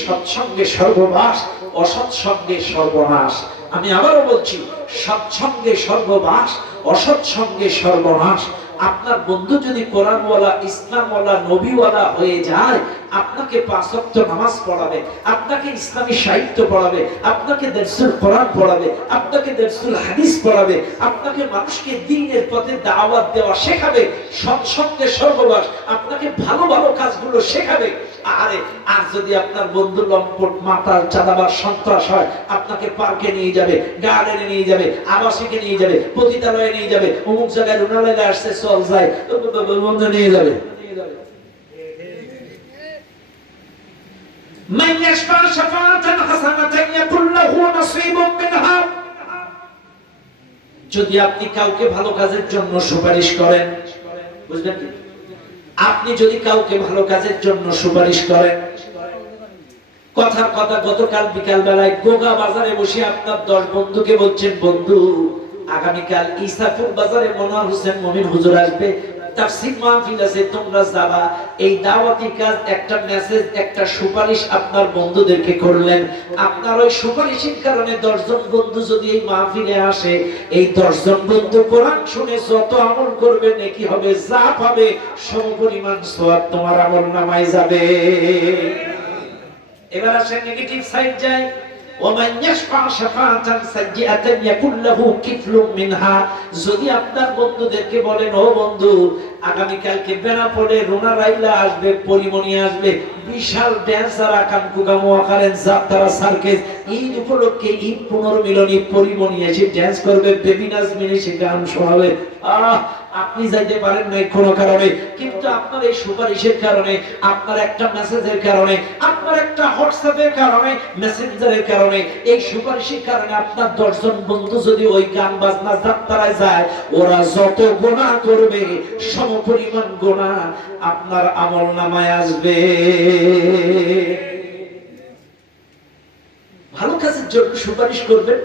সৎসঙ্গে সর্ববাস, অসৎসঙ্গে সর্বনাশ। আমি আবারও বলছি, সৎসঙ্গে সর্ববাস, অসৎসঙ্গে সর্বনাশ। আপনার বন্ধু যদি কোরআনওয়ালা, ইসলামওয়ালা, নবীওয়ালা হয়ে যায়, আপনাকে 5 ওয়াক্ত নামাজ পড়াবে, আপনাকে ইসলামী সাহিত্য পড়াবে, আপনাকে দারসুল কোরআন পড়াবে, আপনাকে দারসুল হাদিস পড়াবে, আপনাকে মানুষকে দ্বীনের পথে দাওয়াত দেওয়া শেখাবে, সৎসঙ্গে সহবাস, আপনাকে ভালো ভালো কাজগুলো শেখাবে। আরে আর যদি আপনার বন্ধু লম্পট, মাতাল, চাঁদাবাজ, সন্ত্রাস হয়, আপনাকে পার্কে নিয়ে যাবে, গার্ডেনে নিয়ে যাবে, আবাসিকে নিয়ে যাবে, পতিতালয়ে নিয়ে যাবে, অমুক জায়গায় রুনালে আসছে চল যায় বন্ধু নিয়ে যাবে। মান ইয়াশফা শাফাআতান হাসানাতান ইয়াকুল লাহু নাসীবুম মিনহা। যদি আপনি কাউকে ভালো কাজের জন্য সুপারিশ করেন, বুঝলেন কি? আপনি যদি কাউকে ভালো কাজের জন্য সুপারিশ করেন, কথার কথা গতকাল বিকাল বেলায় গোগা বাজারে বসে আপনার 10 বন্ধুকে বলছেন, বন্ধু আগামীকাল ইসাফুর বাজারে মনোয়ার হোসেন মমিন হুজুর আসবে, তাফসীর মাহফিল আছে, তোমরা যাবা। এই দাওয়াতি কাজ, একটা মেসেজ, একটা সুপারিশ আপনার বন্ধুদেরকে করলেন। আপনার ওই সুপারিশের কারণে 10 জন বন্ধু যদি এই মাহফিলে আসে, এই 10 জন বন্ধু কোরআন শুনে যত আমল করবে নেকি হবে, যা পাবে সমপরিমাণ সওয়াব তোমার আমলনামায় যাবে। এবার আসেন নেগেটিভ সাইড যায়। ওমান ইয়াশফা শাফাআতান সাইয়্যাতান ইয়াকুল লাহু কিফলুম মিনহা। যদি আপনার বন্ধুদেরকে বলেন, ও বন্ধু আগামীকালকে বেনাপোলে রোনা রাইলা আসবে, পরিমণি আসবে, বিশাল ড্যান্সার আকাম কুকামো আকারেন যাত্রা সার্কেস, ঈদ উপলক্ষে ঈদ পুনর্মিলনী পরিমণি এসে ড্যান্স করবে, বেবি নাজমিন এসে গান শোনাবে। আপনি যাইতে পারেন না কোনো কারণে, কিন্তু আপনার এই সুপারিশের কারণে, আপনার একটা মেসেজের কারণে, আপনার একটা হোয়াটসঅ্যাপের কারণে, মেসেঞ্জারের কারণে, এই সুপারিশের কারণে আপনার 10 জন বন্ধু যদি ওই গান বাজনা যাত্রায় যায়, ওরা যত গুনাহ করবে সমপরিমাণ গুনাহ আপনার আমলনামায় আসবে। ভালো কাজের জন্য সুপারিশ করবেন,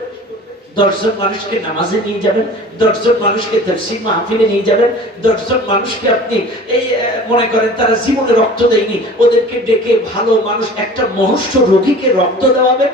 10 জন মানুষকে নামাজে নিয়ে যাবেন, 10 জন মানুষকে তাফসীর মাহফিলে নিয়ে যাবেন, 10 জন মানুষকে আপনি এই মনে করেন তারা জীবনে রক্ত দেয়নি, ওদেরকে ডেকে ভালো মানুষ, একটা মনুষ্য রোগীকে রক্ত দেওয়াবেন,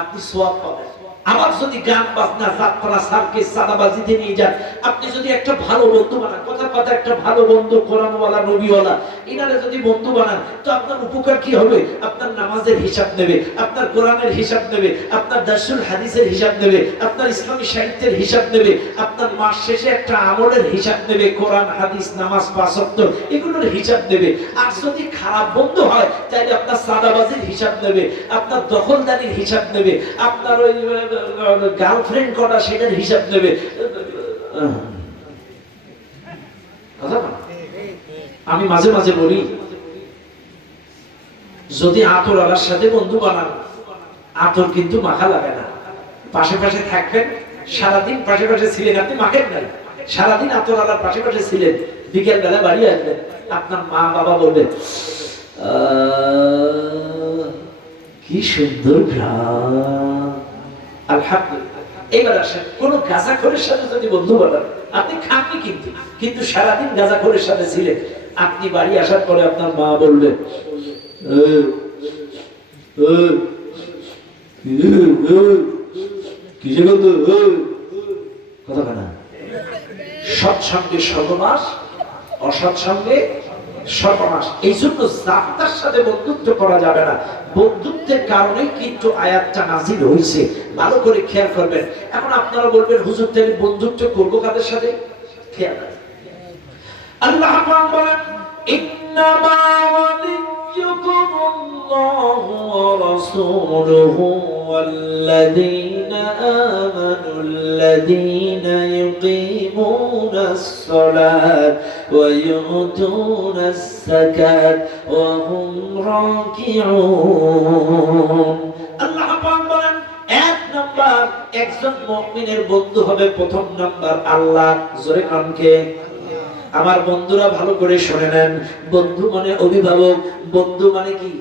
আপনি সওয়াব পাবেন। আবার যদি গান বাজনা যাত্রা সার্কাস সাদাবাজিতে নিয়ে যান, আপনি যদি একটা ভালো বন্ধু বানান, কথা কথা একটা ভালো বন্ধু কোরআনওয়ালা নবীওয়ালা ইনারে যদি বন্ধু বানান, তো আপনার উপকার কি হবে? আপনার নামাজের হিসাব নেবে, আপনার কোরআনের হিসাব নেবে, আপনার দারসুল হাদিসের হিসাব নেবে, আপনার ইসলামী সাহিত্যের হিসাব নেবে, আপনার মাস শেষে একটা আমলের হিসাব নেবে, কোরআন হাদিস নামাজ 5 ওয়াক্ত এগুলোর হিসাব নেবে। আর যদি খারাপ বন্ধু হয় তাহলে আপনার সাদাবাজির হিসাব নেবে, আপনার দখলদারির হিসাব নেবে, আপনার ওই গার্লফ্রেন্ড কটা সেটার হিসাব নেবে। আমি মাঝে মাঝে বলি, যদি আতর আলার সাথে বন্ধু বানান, আতর কিন্তু মাখা লাগে না, পাশে পাশে থাকবেন, সারাদিন পাশে পাশে ছিলেন, আপনি মাখেন নাই, সারাদিন আতর আলার পাশে পাশে ছিলেন, বিকেল বেলা বাড়ি আসবেন, আপনার মা বাবা বলবেন কি সুন্দর ঘ্রাণ, আলহামদুলিল্লাহ। এবার আসেন কোন গাঁজাখোরের সাথে যদি বন্ধু বানান, আপনি খাননি কিন্তু সারাদিন গাঁজাখোরের সাথে ছিলেন, আপনি বাড়ি আসার পরে আপনার মা বলবে কথা না। সৎসঙ্গে সর্বনাশ, অসৎসঙ্গে সর্বনাশ। এই জন্য জাতার সাথে বন্ধুত্ব করা যাবে না। বন্ধুত্বের কারণে কিন্তু আয়াতটা নাজিল হয়েছে, ভালো করে খেয়াল করবেন। এখন আপনারা বলবেন, হুজুর তাহলে বন্ধুত্ব করবো কাদের সাথে? খেয়াল করেন, আল্লাহ পাক বলেন, ইন্নামা ওয়ালিয়্যুকুমুল্লাহু ওয়া রাসূলুহু ওয়াল্লাযীনা আমানুল্লাযীনা ইউকিমুনাস সালাত ওয়া ইউতুনাস যাকাত ওয়া হুম রাকিউন। আল্লাহ পাক বলেন, এক নাম্বার একজন মুমিনের বন্ধু হবে, প্রথম নাম্বার আল্লাহ। জোরে কানকে আমার বন্ধুরা ভালো করে শুনে নেন, বন্ধু মানে অভিভাবক, বন্ধু মানে কি?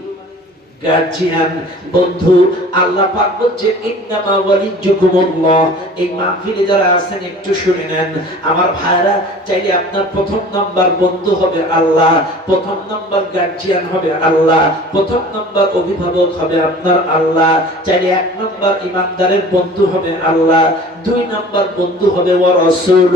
গার্জিয়ান, বন্ধু। আল্লাহ পাক বলছেন, ইন্নামা ওয়ালিয়্যুকুমুল্লাহ। এই মাহফিলে যারা আছেন একটু শুনে নেন আমার ভাইরা, চাইলে আপনার প্রথম নাম্বার বন্ধু হবে আল্লাহ, প্রথম নাম্বার গার্জিয়ান হবে আল্লাহ, প্রথম নাম্বার অভিভাবক হবে আপনার আল্লাহ, চাইলে 1 নাম্বার ইমানদারের বন্ধু হবে আল্লাহ, 2 নাম্বার বন্ধু হবে ওয়া রাসূল,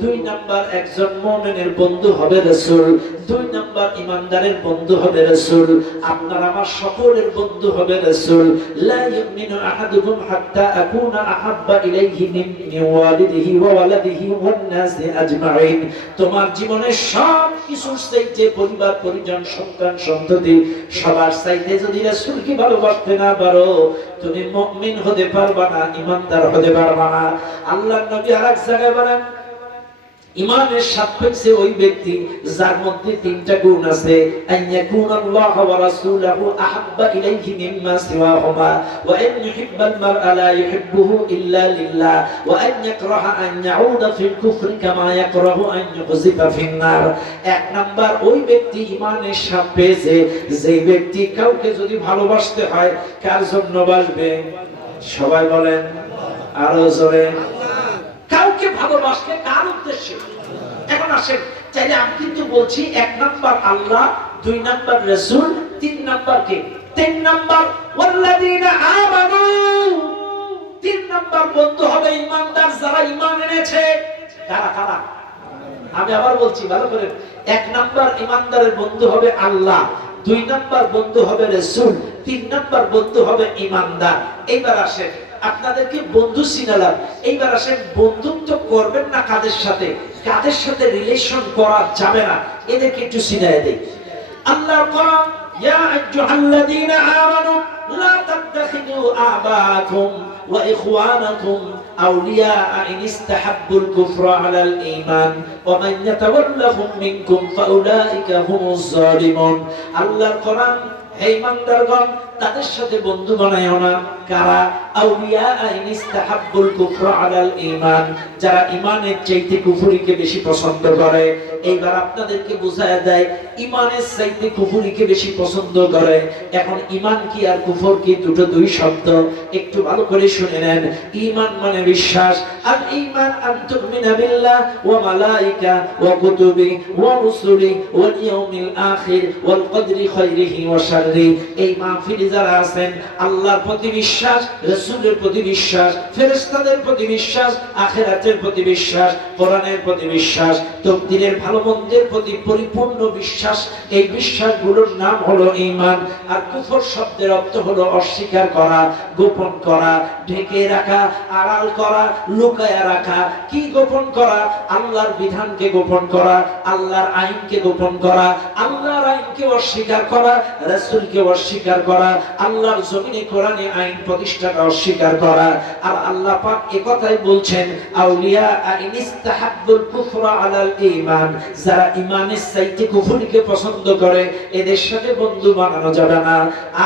2 নাম্বার একজন মুমিনের বন্ধু হবে রাসূল, দুই নাম্বার ইমানদারের বন্ধু হবে রাসূল। আপনার আমার সকলের বন্ধু হবে রাসূল। লা ইউমিনু আহাদুকুম হাত্তা আকুনা আহাব্বা ইলাইহি মিন ওয়ালিদিহি ওয়া ওয়ালাদিহি ওয়ান নাসি আজমাইন। তোমার জীবনের সব কিছুর চাইতে পরিবার পরিজন সন্তান সন্ততি সবার চাইতে যদি রাসূলকে ভালোবাসতে না পারো তুমি মুমিন হতে পারবা না, ইমানদার হতে পারবা না। আল্লাহর নবী আরেক জায়গায় বলেন ইমানের সাপেক্ষে ওই ব্যক্তি যার মধ্যে তিনটা গুণ আছে, আইয়াকুনাল্লাহু ওয়া রাসূলুহু আহাব্বা ইলাইহি মিম্মা সিওয়াহুমা ওয়া আন ইউহিব্বাল মারআ লা ইউহিব্বুহু ইল্লা লিল্লাহ ওয়া আন ইয়াকরাহা আন ইয়াউদা ফিল কুফরি কামা ইয়াকরাহু আন ইউযিফা ফিন নার। এক নাম্বার ওই ব্যক্তি ইমানের সাপেক্ষে যে ব্যক্তি কাউকে যদি ভালোবাসতে হয় কার জন্য বাসবে? সবাই বলেন আরো জোরে। কাউকে ভালোবাসলে কার উদ্দেশ্যে? এখন আসেন, চাইলে আমি কিন্তু বলছি এক নাম্বার আল্লাহ, দুই নাম্বার রাসূল, তিন নাম্বার কে? তিন নাম্বার ওয়াল্লাযীনা আমানু। তিন নাম্বার বন্ধু হবে ঈমানদার যারা ঈমান এনেছে। কারা কারা? আমি আবার বলছি ভালো করে। এক নাম্বার ঈমানদারের বন্ধু হবে আল্লাহ, দুই নাম্বার বন্ধু হবে রাসূল, তিন নাম্বার বন্ধু হবে ঈমানদার। এইবার আসেন আপনাদেরকে বন্ধু চিনালাম, এইবার আসেন বন্ধুত্ব করবেন না কাদের সাথে, কাদের সাথে রিলেশন করা যাবে না এদেরকে একটু চিনায় দেই। আল্লাহর কোরআন ইয়া আইয়ুহাল্লাযীনা আমানু লা তাত্তাখিযু আবাআকুম ওয়া ইখওয়ানাকুম আউলিয়া ইন ইসতাহাব্বুল কুফরা আলাল ঈমান ওয়া মান ইয়াতাওয়াল্লাহুম মিনকুম ফাউলাইকা হুমুজ জালিমুন। আল্লাহর কোরআন হে ইমানদারগণ তাদের সাথে বন্ধু বানায়ও না। কারা? আউলিয়া ইন ইসতাহাব্বুল কুফরা আলাল ঈমান, যারা ঈমানের চাইতে কুফরিকে বেশি পছন্দ করে। এইবার আপনাদেরকে বোঝায় দেয় ঈমানের চাইতে কুফরিকে বেশি পছন্দ করে। এখন ঈমান কি আর কুফর কি দুটো দুই শব্দ, একটু ভালো করে শুনে নেন। ঈমান মানে বিশ্বাস, আর ঈমান আন তুমিনা বিল্লাহ ওয়া মালাইকা ওয়া কুতুবি ওয়া রুসুলি ওয়াল ইয়াউমিল আখির ওয়াল কদরি খাইরিহি ওয়া শাররি। এই মাহফিলে যারা আছেন আল্লাহর প্রতি বিশ্বাস, রাসূলের প্রতি বিশ্বাস, ফেরেশতাদের প্রতি বিশ্বাস, আখিরাতের প্রতি বিশ্বাস, কোরআনের প্রতি বিশ্বাস, তাকদীরের ভালো মন্দের প্রতি পরিপূর্ণ বিশ্বাস, এই বিশ্বাসগুলোর নাম হলো ঈমান। আর কুফর শব্দের অর্থ হলো অস্বীকার করা, গোপন করা, ঢেকে রাখা, আড়াল করা, লুকায়া রাখা। কি গোপন করা? আল্লাহর বিধানকে গোপন করা, আল্লাহর আইনকে গোপন করা, আল্লাহর আইনকে অস্বীকার করা, রাসূলকে অস্বীকার করা, আল্লাহর জমিনে কোরআনে আইন প্রতিষ্ঠাকে অস্বীকার করা। আর আল্লাহ পাক একথাই বলছেন আউলিয়া ইন ইসতাহাব্বুল কুফরা আলাল ঈমান, যারা ঈমানের চাইতে কুফরকে পছন্দ করে এদের সাথে বন্ধু বানানো যাবে না।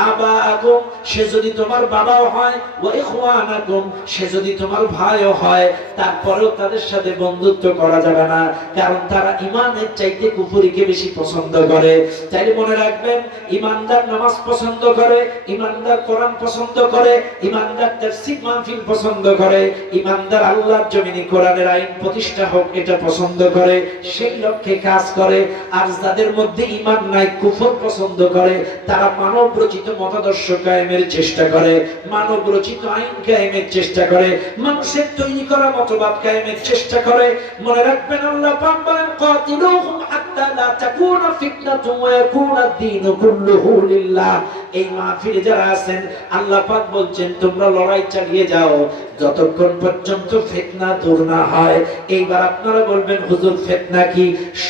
আবাআকুম, সে যদি তোমার বাবাও হয়, ওয়া ইখওয়ানাকুম, সে যদি তোমার ভাইও হয়, তারপরেও তাদের সাথে বন্ধুত্ব করা যাবে না, কারণ তারা ঈমানের চাইতে কুফরকে বেশি পছন্দ করে। তাইলে মনে রাখবেন ঈমানদার নামাজ পছন্দ করে, ঈমানদার কোরআন পছন্দ করে, ঈমানদার তাফসীর মাহফিল পছন্দ করে, ঈমানদার আল্লাহর জমিনে কোরআনের আইন প্রতিষ্ঠা হোক এটা পছন্দ করে, সেই লক্ষ্যে কাজ করে। আর যাদের মধ্যে ঈমান নাই, কুফর পছন্দ করে, তারা মানব রচিত মতাদর্শ কায়েমের চেষ্টা করে, মানব রচিত আইন কায়েমের চেষ্টা করে, মানুষের তৈরি করা মতবাদ কায়েমের চেষ্টা করে। মনে রাখবেন আল্লাহ পাক বলেন কাতিলুহুম হাত্তা লা তাকুনা ফিতনাতুন ওয়া ইয়াকুনা দ্বীনু কুল্লুহু লিল্লাহ। এই মাহফিলে যারা আছেন আল্লাহ পাক বলছেন তোমরা লড়াই চালিয়ে যাও যতক্ষণ পর্যন্ত ফিতনা দূর না হয়। এইবার আপনারা বলবেন হুজুর ফিতনা কি?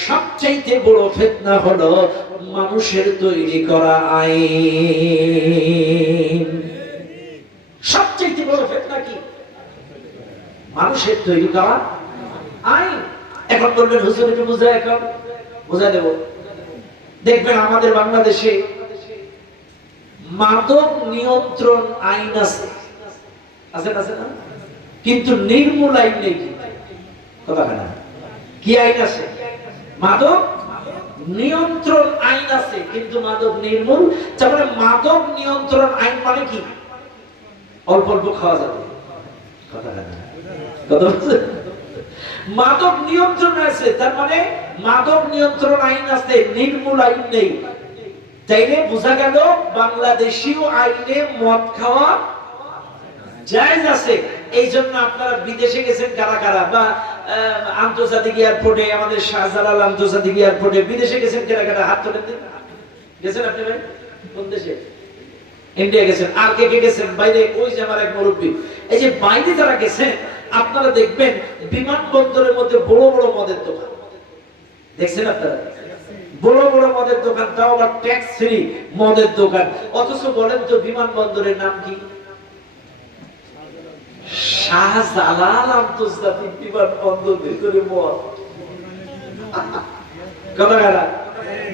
সবচেয়ে বড় ফিতনা হলো মানুষের তৈরি করা আইন। সবচেয়ে বড় ফিতনা কি? মানুষের তৈরি করা আইন। এখন বলবেন হুজুর একটু বুঝায়, এখন বুঝায় দেব। দেখবেন আমাদের বাংলাদেশে মাদক নিয়ন্ত্রণ আইন আছে, আছে না? কিন্তু নির্মূল আইন নেই। কথা না, কি আইন আছে? মাদক নিয়ন্ত্রণ আইন আছে, কিন্তু মাদক নির্মূল। তারপরে মাদক নিয়ন্ত্রণ আইন মানে কি? অল্প অল্প খাওয়া যাবে। কথা না, কথা বলছে। মাদক নিয়ন্ত্রণ আছে, তার মানে মাদক নিয়ন্ত্রণ আইন আছে, নির্মূল আইন নেই। তাইলে বোঝা গেল বাংলাদেশীয় আইনে মদ খাওয়া জায়েজ আছে। এই জন্য আপনারা বিদেশে গেছেন কারা কারা, বা আন্তর্জাতিক এয়ারপোর্টে, আমাদের শাহজালাল আন্তর্জাতিক এয়ারপোর্টে, বিদেশে গেছেন কেনাকাটা, হাত তোলেন দিন। গেছেন আপনি ভাই? কোন দেশে? ইন্ডিয়া গেছেন। আর কে কে গেছেন বাইরে? ওই যে আমার এক মুরব্বী। এই যে বাইরে যারা গেছেন, আপনারা দেখবেন বিমানবন্দরের মধ্যে বড় বড় মদের দোকান দেখছেন আপনারা? বড় বড় মদের দোকান, তাও আবার ট্যাক্স ফ্রি মদের দোকান। অথচ বলেন তো বিমানবন্দরের নাম কি? শাহজালাল আন্তর্জাতিক বিমানবন্দর, ভিতরে মদ। কথা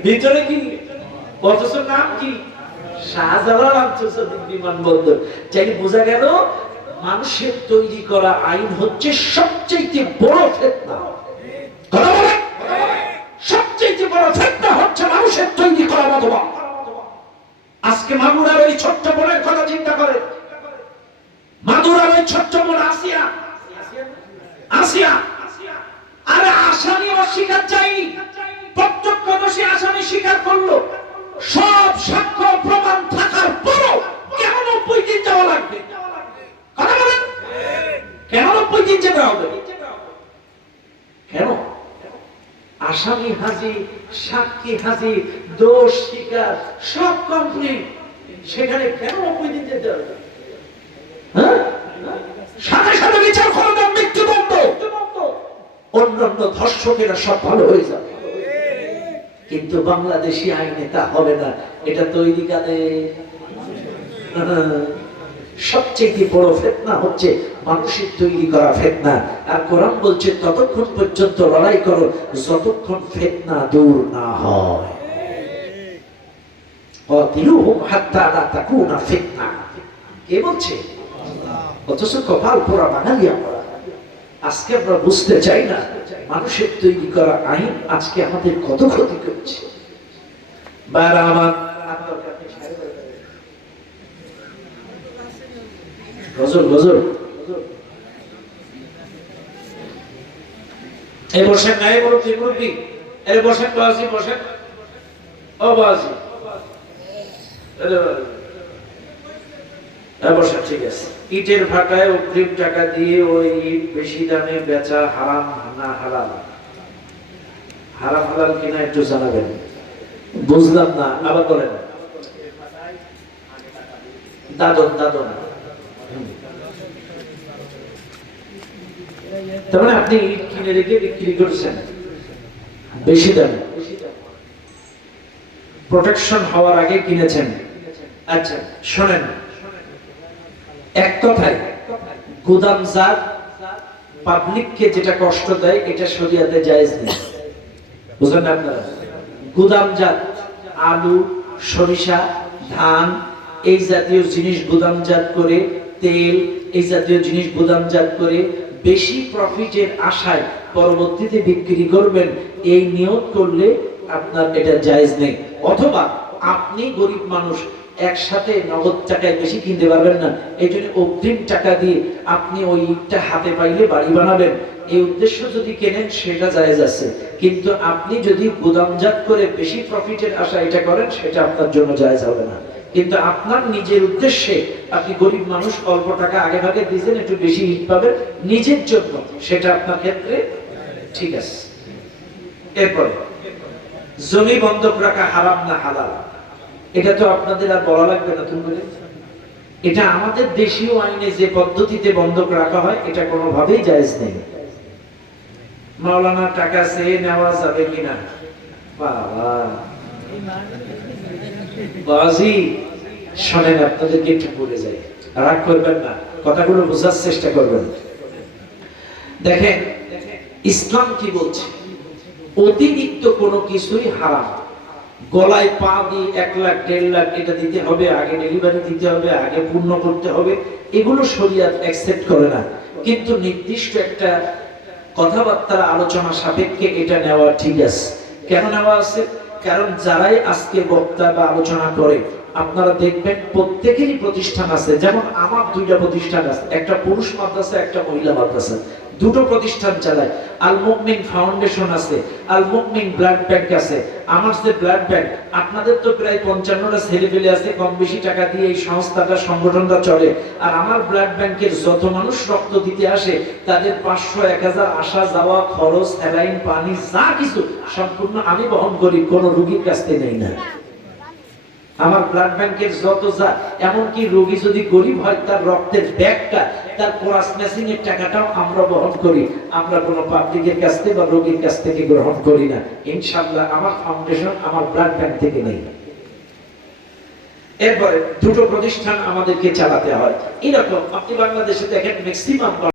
ভিতরে কি? অথচ নাম কি? শাহজালাল আন্তর্জাতিক বিমানবন্দর। চাইলে বোঝা গেল মানুষের তৈরি করা আইন হচ্ছে সবচেয়ে বড় ফিতনা। কথা বলে, সবচেয়ে বড় ফিতনা হচ্ছে মানুষের তৈরি করা মতবাদ। আজকে মাগুরার ওই ছোট্ট বোনের কথা চিন্তা করেন। মাগুরার ওই ছোট্ট বোন আসিয়া, আসিয়া আরে আসামি অস্বীকার চাইনি, প্রত্যক্ষদর্শী আসামি স্বীকার করলো। সব সাক্ষ্য প্রমাণ থাকার পরও কেন 90 দিন যাওয়া লাগবে? কথা বলেন, কেন 90 দিন যেতে হবে? কেন? আসামি হাজির, সাক্ষী হাজির, দোষ স্বীকার সব কমপ্লিট, সেখানে কেন 90 দিন যেতে হবে? সাথে সাথে বিচার করবেন, মৃত্যুদণ্ড। অন্যান্য ধর্ষকেরা সব ভালো হয়ে যাবে, কিন্তু বাংলাদেশি আইনে তা হবে না। এটা তৈরি কাদের? সবচেয়ে বড় ফিতনা হচ্ছে মানুষের তৈরি করা ফিতনা। আর কোরআন বলছে ততক্ষণ পর্যন্ত লড়াই করো যতক্ষণ ফিতনা দূর না হয়। ওয়াতিলুহুম হাত্তা লা তাকুনা ফিতনা। কে বলছে? অথচ কপাল পোড়া বাঙালি আমরা। আজকে আমরা বুঝতে চাই না মানুষের তৈরি করা আইন আজকে আমাদের কত ক্ষতি করছে। বারা আমার গজল গজল এই বসেন না, এই মুরব্বী মুরব্বী, এই বসেন, বাসি বসেন, ও বাসি বসেন, ঠিক আছে। ইটের ভাটায় অগ্রিম টাকা দিয়ে ওই ইট বেশি দামে বেচা হারাম না হালাল? হারাম হালাল কিনা একটু জানাবেন। বুঝলাম না, আবার বলেন। দাদন দাদন, তার মানে আপনি ইট কিনে রেখে বিক্রি করছেন বেশি দামে, প্রোটেকশন হওয়ার আগে কিনেছেন। আচ্ছা শোনেন, এক কথায় গুদামজাত পাবলিককে যেটা কষ্ট দেয় এটা শরিয়াতে জায়েজ নেই। বুঝলেন না আপনারা? গুদামজাত আলু, সরিষা, ধান এই জাতীয় জিনিস গুদামজাত করে, তেল এই জাতীয় জিনিস গুদামজাত করে বেশি প্রফিটের আশায় পরবর্তীতে বিক্রি করবেন, এই নিয়ত করলে আপনার এটা জায়েজ নেই। অথবা আপনি গরিব মানুষ, একসাথে নগদ টাকায় বেশি কিনতে পারবেন না, এই জন্য অগ্রিম টাকা দিয়ে আপনি ওই ইটটা হাতে পাইলে বাড়ি বানাবেন, এই উদ্দেশ্য যদি কেনেন সেটা জায়েজ আছে। কিন্তু আপনি যদি গুদামজাত করে বেশি প্রফিটের আশা এটা করেন, সেটা আপনার জন্য জায়েজ হবে না। কিন্তু আপনার নিজের উদ্দেশ্যে, আপনি গরিব মানুষ, অল্প টাকা আগে ভাগে দিয়েছেন, একটু বেশি ইট পাবেন নিজের জন্য, সেটা আপনার ক্ষেত্রে ঠিক আছে। এরপরে জমি বন্ধক রাখা হারাম না হালাল? এটা তো আপনাদের আর বলা লাগবে না, তুমি বলে। এটা আমাদের দেশীয় আইনে যে পদ্ধতিতে বন্ধক রাখা হয় এটা কোনোভাবেই জায়েজ নেই। মাওলানা টাকা চেয়ে নেওয়া যাবে কিনা? বাবা বাজি শোনেন, আপনাদেরকে একটু বলে যাই, রাগ করবেন না, কথাগুলো বোঝার চেষ্টা করবেন। দেখেন ইসলাম কি বলছে, অতিরিক্ত কোনো কিছুই হারাম। গলায় পা দিয়ে 1 লাখ 1.5 লাখ এটা দিতে হবে, আগে ডেলিভারি দিতে হবে, আগে পূর্ণ করতে হবে, এগুলো শরীয়ত অ্যাকসেপ্ট করে না। কিন্তু নির্দিষ্ট একটা কথাবার্তার আলোচনা সাপেক্ষে এটা নেওয়া ঠিক আছে। কেন নেওয়া আছে? কারণ যারাই আজকে বক্তা বা আলোচনা করে, আপনারা দেখবেন প্রত্যেকেরই প্রতিষ্ঠান আছে। যেমন আমার 2টা প্রতিষ্ঠান আছে, একটা পুরুষ মাদ্রাসা, একটা মহিলা মাদ্রাসা। দুটো প্রতিষ্ঠান চালায়। আল মুমিন ফাউন্ডেশন আছে, আল মুমিন ব্লাড ব্যাংক আছে। আমার যে ব্লাড ব্যাংক, আপনাদের তো প্রায় 55টা ছেলেপেলে আছে, কম বেশি টাকা দিয়ে এই সংস্থাটা সংগঠনটা চলে। আর আমার ব্লাড ব্যাংকের যত মানুষ রক্ত দিতে আসে তাদের 500 1000 আসা যাওয়া খরচ, স্যালাইন, পানি যা কিছু সম্পূর্ণ আমি বহন করি, কোনো রোগীর কাছ থেকে নেই না। আমার ব্লাড ব্যাংকের যত যা, এমনকি রোগী যদি গরিব হয় তার রক্তের ব্যাগটা, তার কোরাস মেশিং এর টাকাটাও আমরা বহন করি। আমরা কোনো পাবলিকের কাছ থেকে বা রোগীর কাছ থেকে গ্রহণ করি না। ইনশাআল্লাহ আমার ফাউন্ডেশন আমার ব্লাড ব্যাংক থেকে নেই। এরপরে দুটো প্রতিষ্ঠান আমাদেরকে চালাতে হয়। এরকম আপনি বাংলাদেশে দেখেন ম্যাক্সিমাম